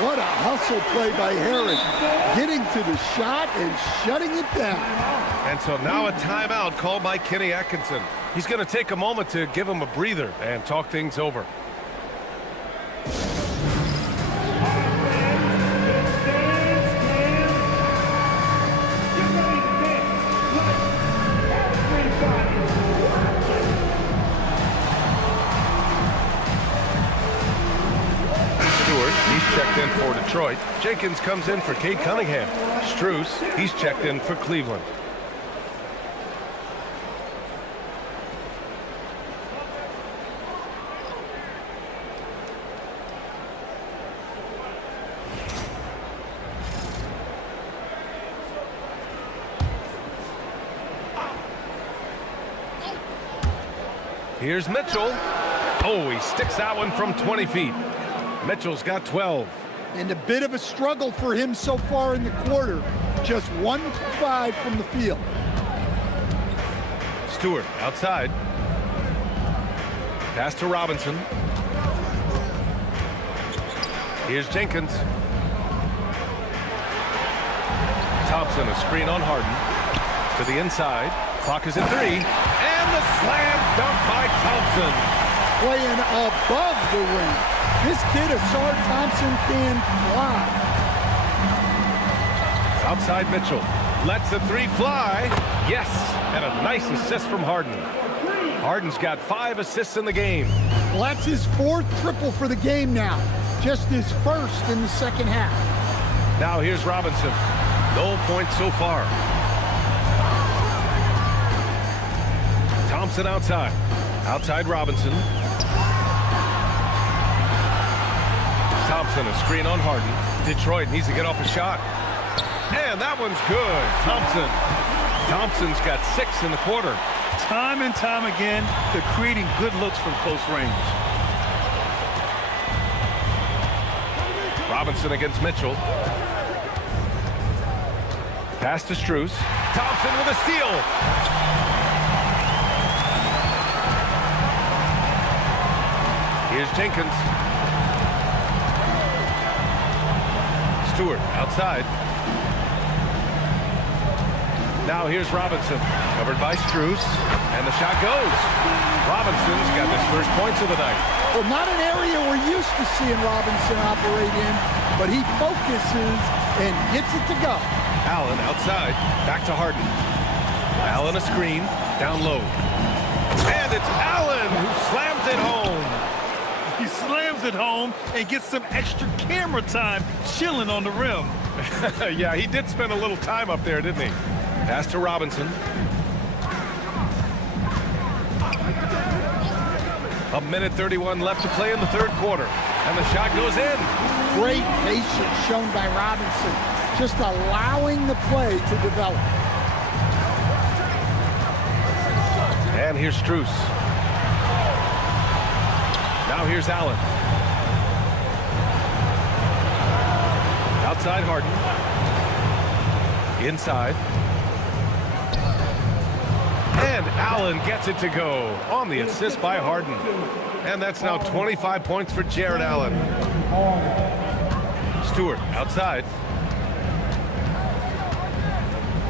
What a hustle play by Harris. Getting to the shot and shutting it down. And so now a timeout called by Kenny Atkinson. He's going to take a moment to give him a breather and talk things over. Checked in for Detroit. Jenkins comes in for Cade Cunningham. Strus, he's checked in for Cleveland. Here's Mitchell. Oh, he sticks that one from 20 feet. Mitchell's got 12. And a bit of a struggle for him so far in the quarter. Just 1 for 5 from the field. Stewart outside. Pass to Robinson. Here's Jenkins. Thompson, a screen on Harden. To the inside. Clock is at 3. And the slam dunk by Thompson. Playing above the rim. This kid, Asar Thompson, can fly. Outside Mitchell. Lets the 3 fly. Yes, and a nice assist from Harden. Harden's got 5 assists in the game. Well, that's his 4th triple for the game now. Just his first in the second half. Now here's Robinson. No points so far. Thompson outside. Outside Robinson. Thompson, a screen on Harden. Detroit needs to get off a shot. And that one's good. Thompson's got 6 in the quarter. Time and time again, they're creating good looks from close range. Robinson against Mitchell. Pass to Strus. Thompson with a steal. Here's Jenkins. Stewart outside. Now here's Robinson. Covered by Strus. And the shot goes. Robinson's got his first points of the night. Well, not an area we're used to seeing Robinson operate in, but he focuses and gets it to go. Allen outside. Back to Harden. Allen a screen. Down low. And it's Allen who slams it home. He slams it home and gets some extra camera time chilling on the rim. Yeah, he did spend a little time up there, didn't he? Pass to Robinson. A minute 31 left to play in the third quarter. And the shot goes in. Great patience shown by Robinson. Just allowing the play to develop. And here's Strus. Now here's Allen. Outside Harden. Inside. And Allen gets it to go on the assist by Harden. And that's now 25 points for Jared Allen. Stewart outside.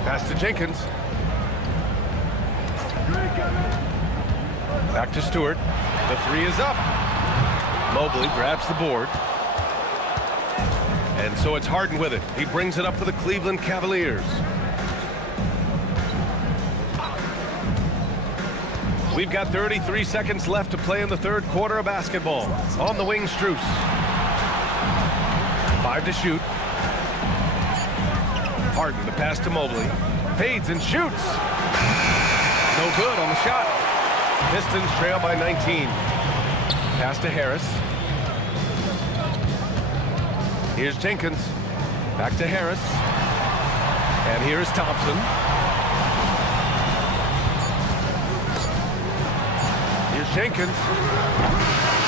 Pass to Jenkins. Back to Stewart. The three is up. Mobley grabs the board. And so it's Harden with it. He brings it up for the Cleveland Cavaliers. We've got 33 seconds left to play in the third quarter of basketball. On the wing, Strus. 5 to shoot. Harden, the pass to Mobley. Fades and shoots. No good on the shot. Pistons trail by 19. Pass to Harris. Here's Jenkins. Back to Harris. And here's Thompson. Here's Jenkins.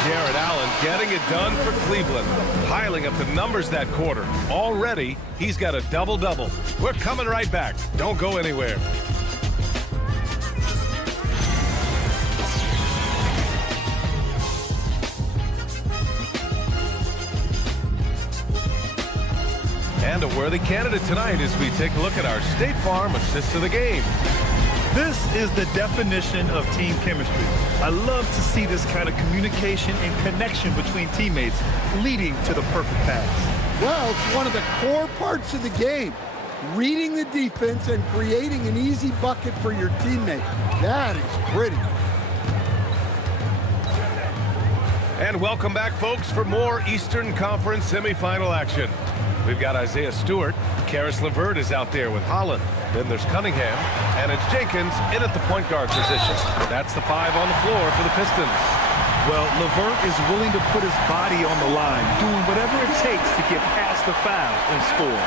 Jared Allen getting it done for Cleveland. Piling up the numbers that quarter. Already, he's got a double-double. We're coming right back. Don't go anywhere. And a worthy candidate tonight as we take a look at our State Farm assist of the game. This is the definition of team chemistry. I love to see this kind of communication and connection between teammates leading to the perfect pass. Well, it's one of the core parts of the game. Reading the defense and creating an easy bucket for your teammate. That is pretty. And welcome back, folks, for more Eastern Conference semifinal action. We've got Isaiah Stewart. Karis LeVert is out there with Holland. Then there's Cunningham. And it's Jenkins in at the point guard position. That's the 5 on the floor for the Pistons. Well, LeVert is willing to put his body on the line, doing whatever it takes to get past the foul and score.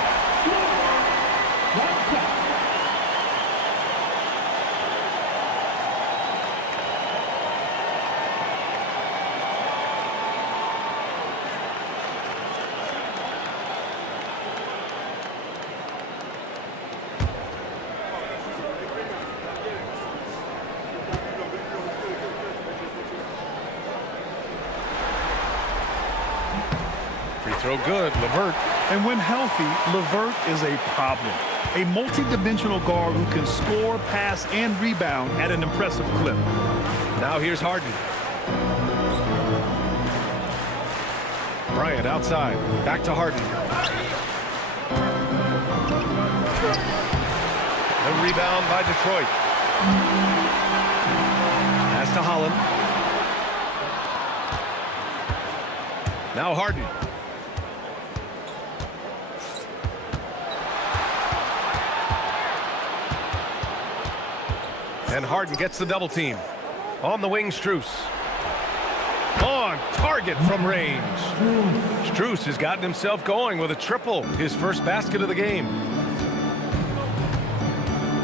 Throw good, LeVert. And when healthy, LeVert is a problem. A multi-dimensional guard who can score, pass, and rebound at an impressive clip. Now here's Harden. Bryant outside. Back to Harden. The rebound by Detroit. Pass to Holland. Now Harden. And Harden gets the double team. On the wing, Strus. On target from range. Strus has gotten himself going with a triple. His first basket of the game.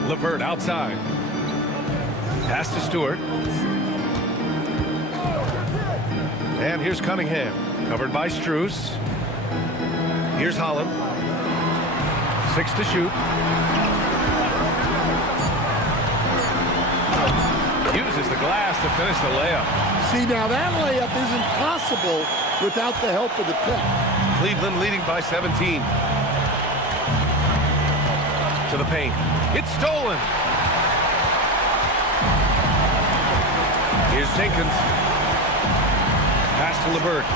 LeVert outside. Pass to Stewart. And here's Cunningham. Covered by Strus. Here's Holland. 6 to shoot. Uses the glass to finish the layup. See, now that layup isn't possible without the help of the pick. Cleveland leading by 17. To the paint. It's stolen. Here's Jenkins. Pass to LeVert.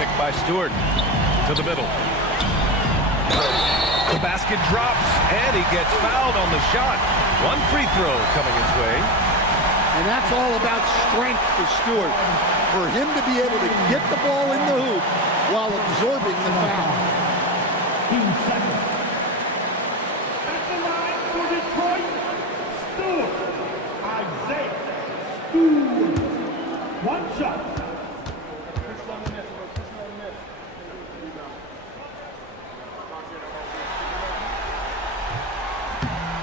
Picked by Stewart. To the middle. The basket drops, and he gets fouled on the shot. One free throw coming his way. And that's all about strength for Stewart. For him to be able to get the ball in the hoop while absorbing the foul. 2 seconds. At the line for Detroit, Stewart. Isaiah Stewart. One shot.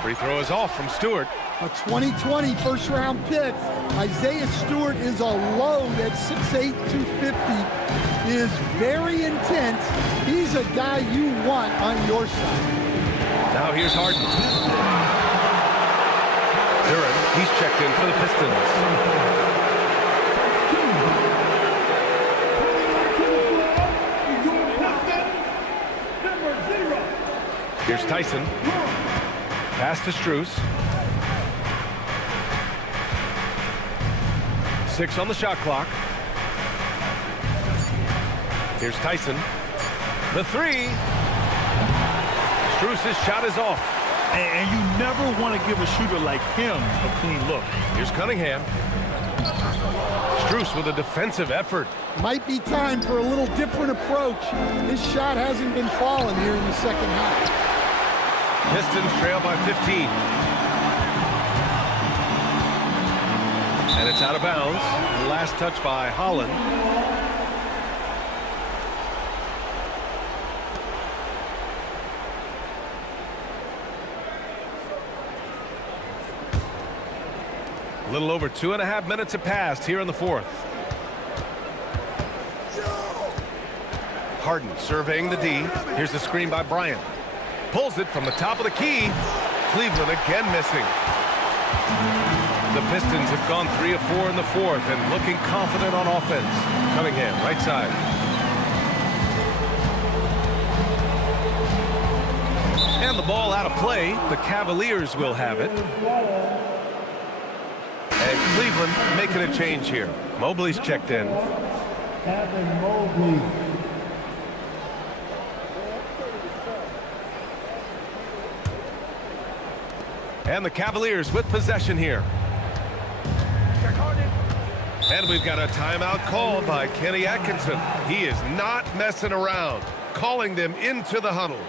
Free throw is off from Stewart. A 2020 first-round pick. Isaiah Stewart is a load at 6'8", 250. Is very intense. He's a guy you want on your side. Now here's Harden. Duran, he's checked in for the Pistons. Here's Tyson. Pass to Strus. 6 on the shot clock. Here's Tyson. The 3. Strus's shot is off. And you never want to give a shooter like him a clean look. Here's Cunningham. Strus with a defensive effort. Might be time for a little different approach. His shot hasn't been falling here in the second half. Pistons trail by 15. And it's out of bounds. Last touch by Holland. A little over 2.5 minutes have passed here in the fourth. Harden surveying the D. Here's the screen by Bryant. Pulls it from the top of the key. Cleveland again missing. The Pistons have gone 3 of 4 in the fourth and looking confident on offense. Cunningham, right side. And the ball out of play. The Cavaliers will have it. And Cleveland making a change here. Mobley's checked in. Evan Mobley. And the Cavaliers with possession here. And we've got a timeout called by Kenny Atkinson. He is not messing around, calling them into the huddle.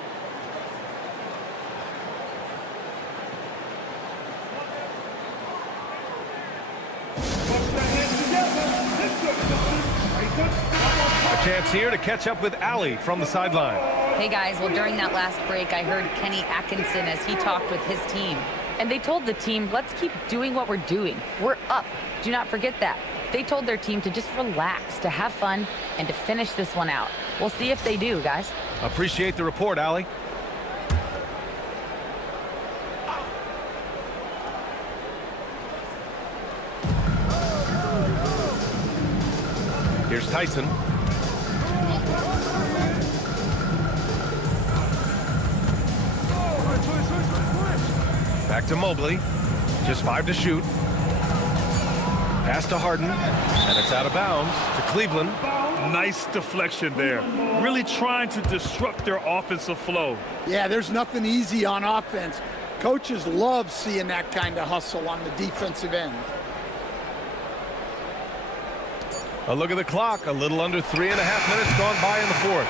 A chance here to catch up with Allie from the sideline. Hey guys, well during that last break I heard Kenny Atkinson as he talked with his team. And they told the team, let's keep doing what we're doing. We're up. Do not forget that. They told their team to just relax, to have fun, and to finish this one out. We'll see if they do, guys. Appreciate the report, Allie. Here's Tyson. Back to Mobley. Just 5 to shoot. Pass to Harden. And it's out of bounds to Cleveland. Nice deflection there. Really trying to disrupt their offensive flow. Yeah, there's nothing easy on offense. Coaches love seeing that kind of hustle on the defensive end. A look at the clock. A little under 3.5 minutes gone by in the fourth.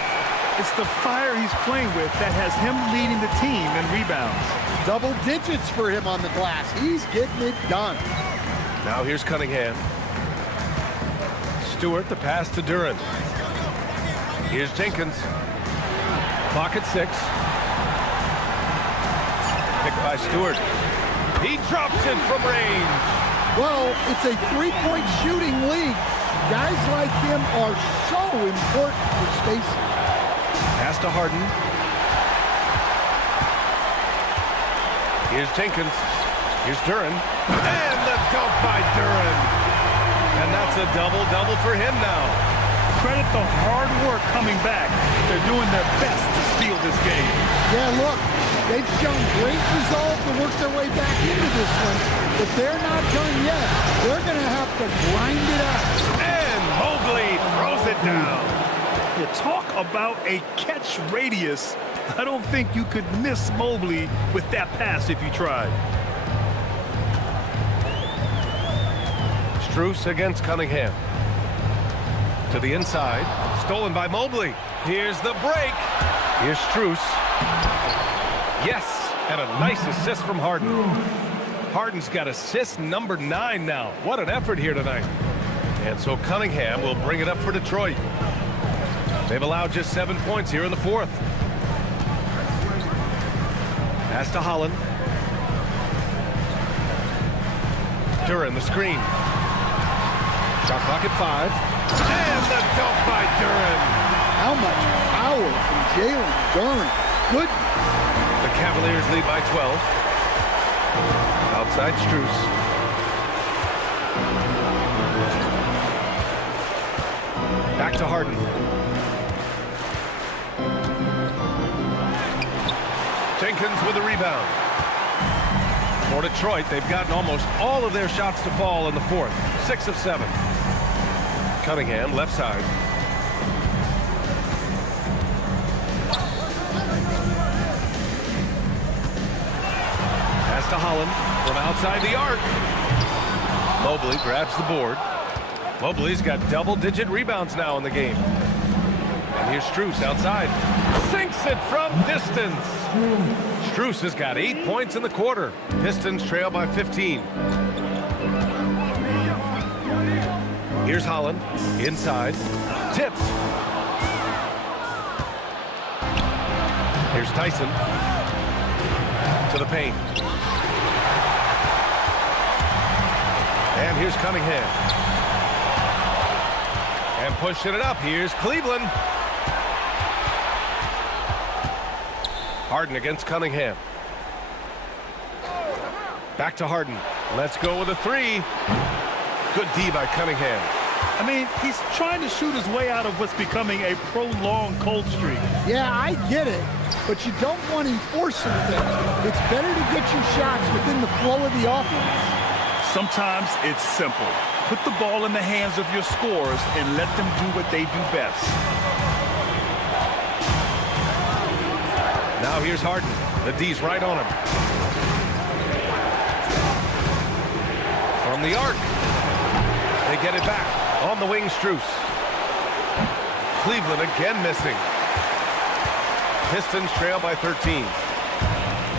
It's the fire he's playing with that has him leading the team in rebounds. Double digits for him on the glass. He's getting it done. Now here's Cunningham. Stewart, the pass to Duren. Here's Jenkins. Clock at 6. Picked by Stewart. He drops it from range. Well, it's a three-point shooting league. Guys like him are so important for spacing. Pass to Harden. Here's Jenkins. Here's Duren. And the dunk by Duren. And that's a double-double for him now. Credit the hard work coming back. They're doing their best to steal this game. Yeah, look, they've shown great resolve to work their way back into this one, but they're not done yet. They're going to have to grind it out. And Mobley throws it down. You talk about a catch radius. I don't think you could miss Mobley with that pass if you tried. Strus against Cunningham. To the inside. Stolen by Mobley. Here's the break. Here's Strus. Yes, and a nice assist from Harden. Harden's got assist number 9 now. What an effort here tonight. And so Cunningham will bring it up for Detroit. They've allowed just 7 points here in the fourth. Pass to Holland. Duren, the screen. Shot clock at 5. And the dunk by Duren. How much power from Jalen Duren. Goodness. The Cavaliers lead by 12. Outside Strus. Back to Harden. Jenkins with a rebound. For Detroit, they've gotten almost all of their shots to fall in the fourth. 6 of 7. Cunningham, left side. Pass to Holland from outside the arc. Mobley grabs the board. Mobley's got double-digit rebounds now in the game. And here's Strus outside. Sinks it from distance. Strus has got 8 points in the quarter. Pistons trail by 15. Here's Holland. Inside. Tips. Here's Tyson. To the paint. And here's Cunningham. And pushing it up. Here's Cleveland. Harden against Cunningham. Back to Harden. Let's go with a three. Good D by Cunningham. I mean, he's trying to shoot his way out of what's becoming a prolonged cold streak. Yeah, I get it, but you don't want him forcing things. It's better to get your shots within the flow of the offense. Sometimes it's simple. Put the ball in the hands of your scorers and let them do what they do best. Now here's Harden. The D's right on him. From the arc. They get it back. On the wing, Strus. Cleveland again missing. Pistons trail by 13.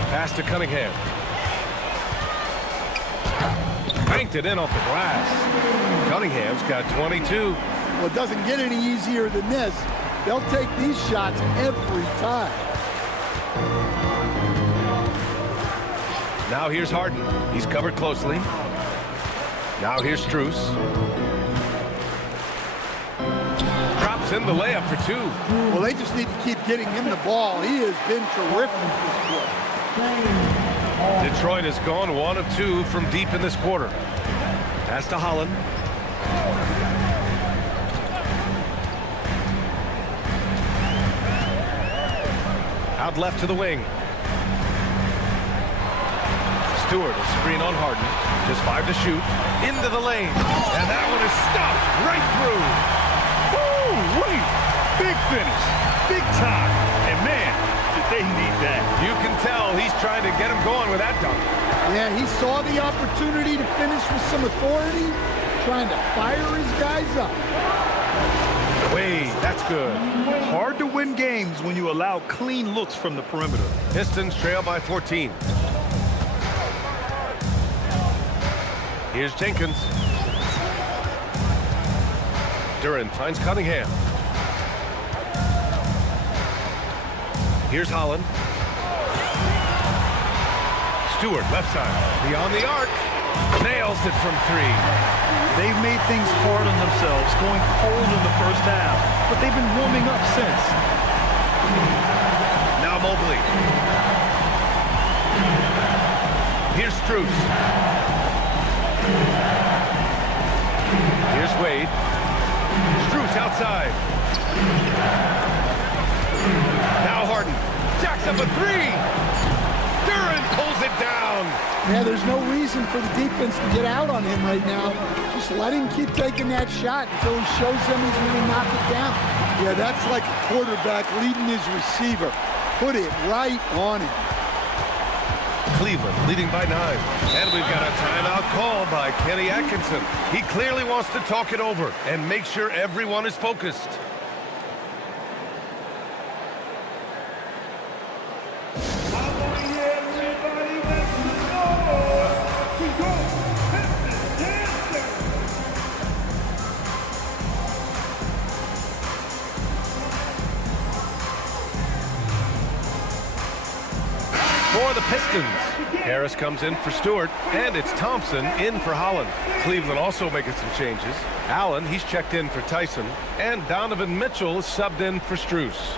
Pass to Cunningham. Banked it in off the glass. Cunningham's got 22. Well, it doesn't get any easier than this. They'll take these shots every time. Now here's Harden. He's covered closely. Now here's Strus. Drops in the layup for two. Well, they just need to keep getting him the ball. He has been terrific this quarter. Detroit has gone 1 of 2 from deep in this quarter. Pass to Holland. Out left to the wing. Stewart, a screen on Harden. Just 5 to shoot. Into the lane. And that one is stuffed right through. Woo-wee! Big finish. Big time. And man, did they need that. You can tell he's trying to get him going with that dunk. Yeah, he saw the opportunity to finish with some authority, trying to fire his guys up. Wait, that's good. Hard to win games when you allow clean looks from the perimeter. Pistons trail by 14. Here's Jenkins. Duran finds Cunningham. Here's Holland. Stewart, left side. Beyond the arc. Nails it from 3. They've made things hard on themselves, going cold in the first half, but they've been warming up since. Now Mobley. Here's Strus. Here's Wade. Strus outside. Now Harden. Jacks up a 3. Duran pulls it down. Yeah, there's no reason for the defense to get out on him right now. Just let him keep taking that shot until he shows them he's going to knock it down. Yeah, that's like a quarterback leading his receiver. Put it right on him. Cleveland leading by 9. And we've got a timeout call by Kenny Atkinson. He clearly wants to talk it over and make sure everyone is focused. For the Pistons, Harris comes in for Stewart, and it's Thompson in for Holland. Cleveland also making some changes. Allen, he's checked in for Tyson, and Donovan Mitchell is subbed in for Strus.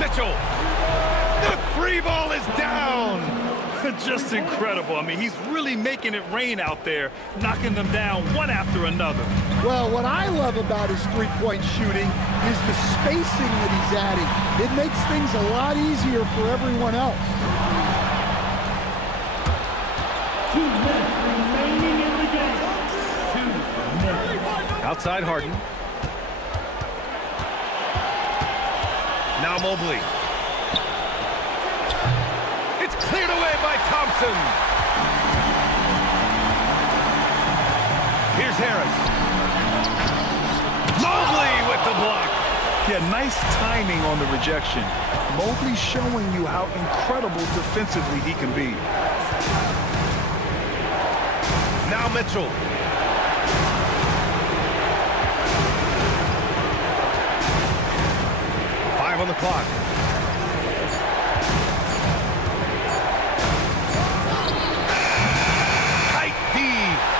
Mitchell! The free ball is down! Just incredible. I mean, he's really making it rain out there, knocking them down one after another. Well, what I love about his three-point shooting is the spacing that he's adding. It makes things a lot easier for everyone else. 2 minutes remaining in the game. 2 minutes. Outside Harden. Now Mobley. It's cleared away by Thompson. Here's Harris. Mobley with the block. Yeah, nice timing on the rejection. Mobley showing you how incredible defensively he can be. Now Mitchell. On the clock. Tight D,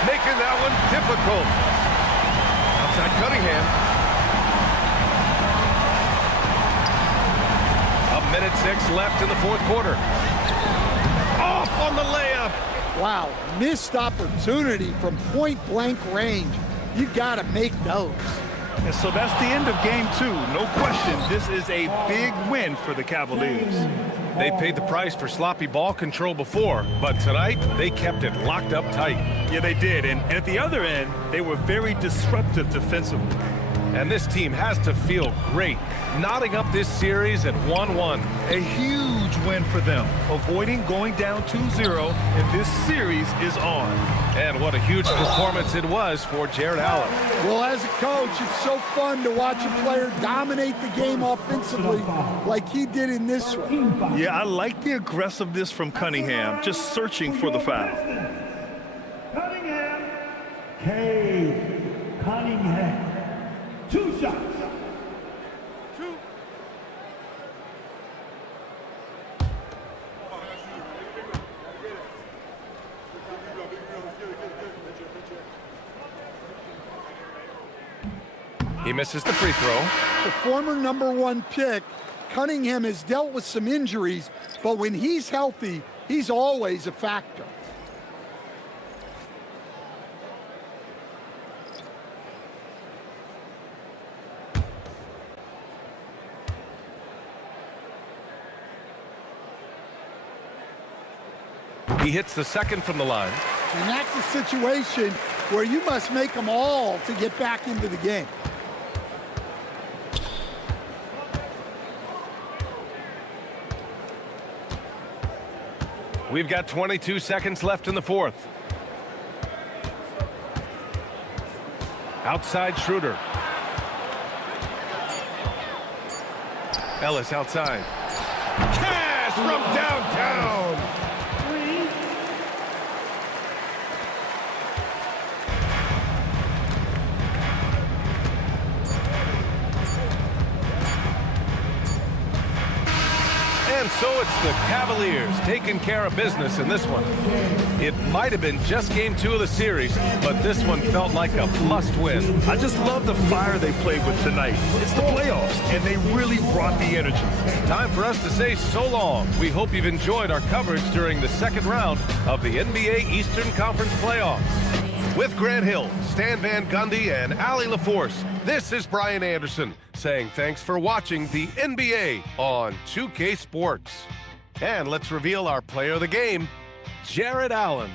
making that one difficult. Outside Cunningham. 1:06 left in the fourth quarter. Off on the layup. Wow, missed opportunity from point-blank range. You got to make those. And so that's the end of game 2. No question, this is a big win for the Cavaliers. They paid the price for sloppy ball control before, but tonight they kept it locked up tight. Yeah, they did. And at the other end, they were very disruptive defensively. And this team has to feel great, knotting up this series at 1-1. A huge win for them, avoiding going down 2-0, and this series is on. And what a huge performance it was for Jared Allen. Well, as a coach, it's so fun to watch a player dominate the game offensively like he did in this one. Yeah, I like the aggressiveness from Cunningham, just searching for the foul. Cunningham. K. Cunningham. 2 shots. He misses the free throw. The former #1 pick, Cunningham has dealt with some injuries, but when he's healthy, he's always a factor. He hits the second from the line. And that's a situation where you must make them all to get back into the game. We've got 22 seconds left in the fourth. Outside Schroeder. Ellis outside. Cash from downtown. And so it's the Cavaliers taking care of business in this one. It might have been just game 2 of the series, but this one felt like a must-win. I just love the fire they played with tonight. It's the playoffs, and they really brought the energy. Time for us to say so long. We hope you've enjoyed our coverage during the second round of the NBA Eastern Conference playoffs. With Grant Hill, Stan Van Gundy, and Allie LaForce, this is Brian Anderson saying thanks for watching the NBA on 2K Sports. And let's reveal our player of the game, Jared Allen.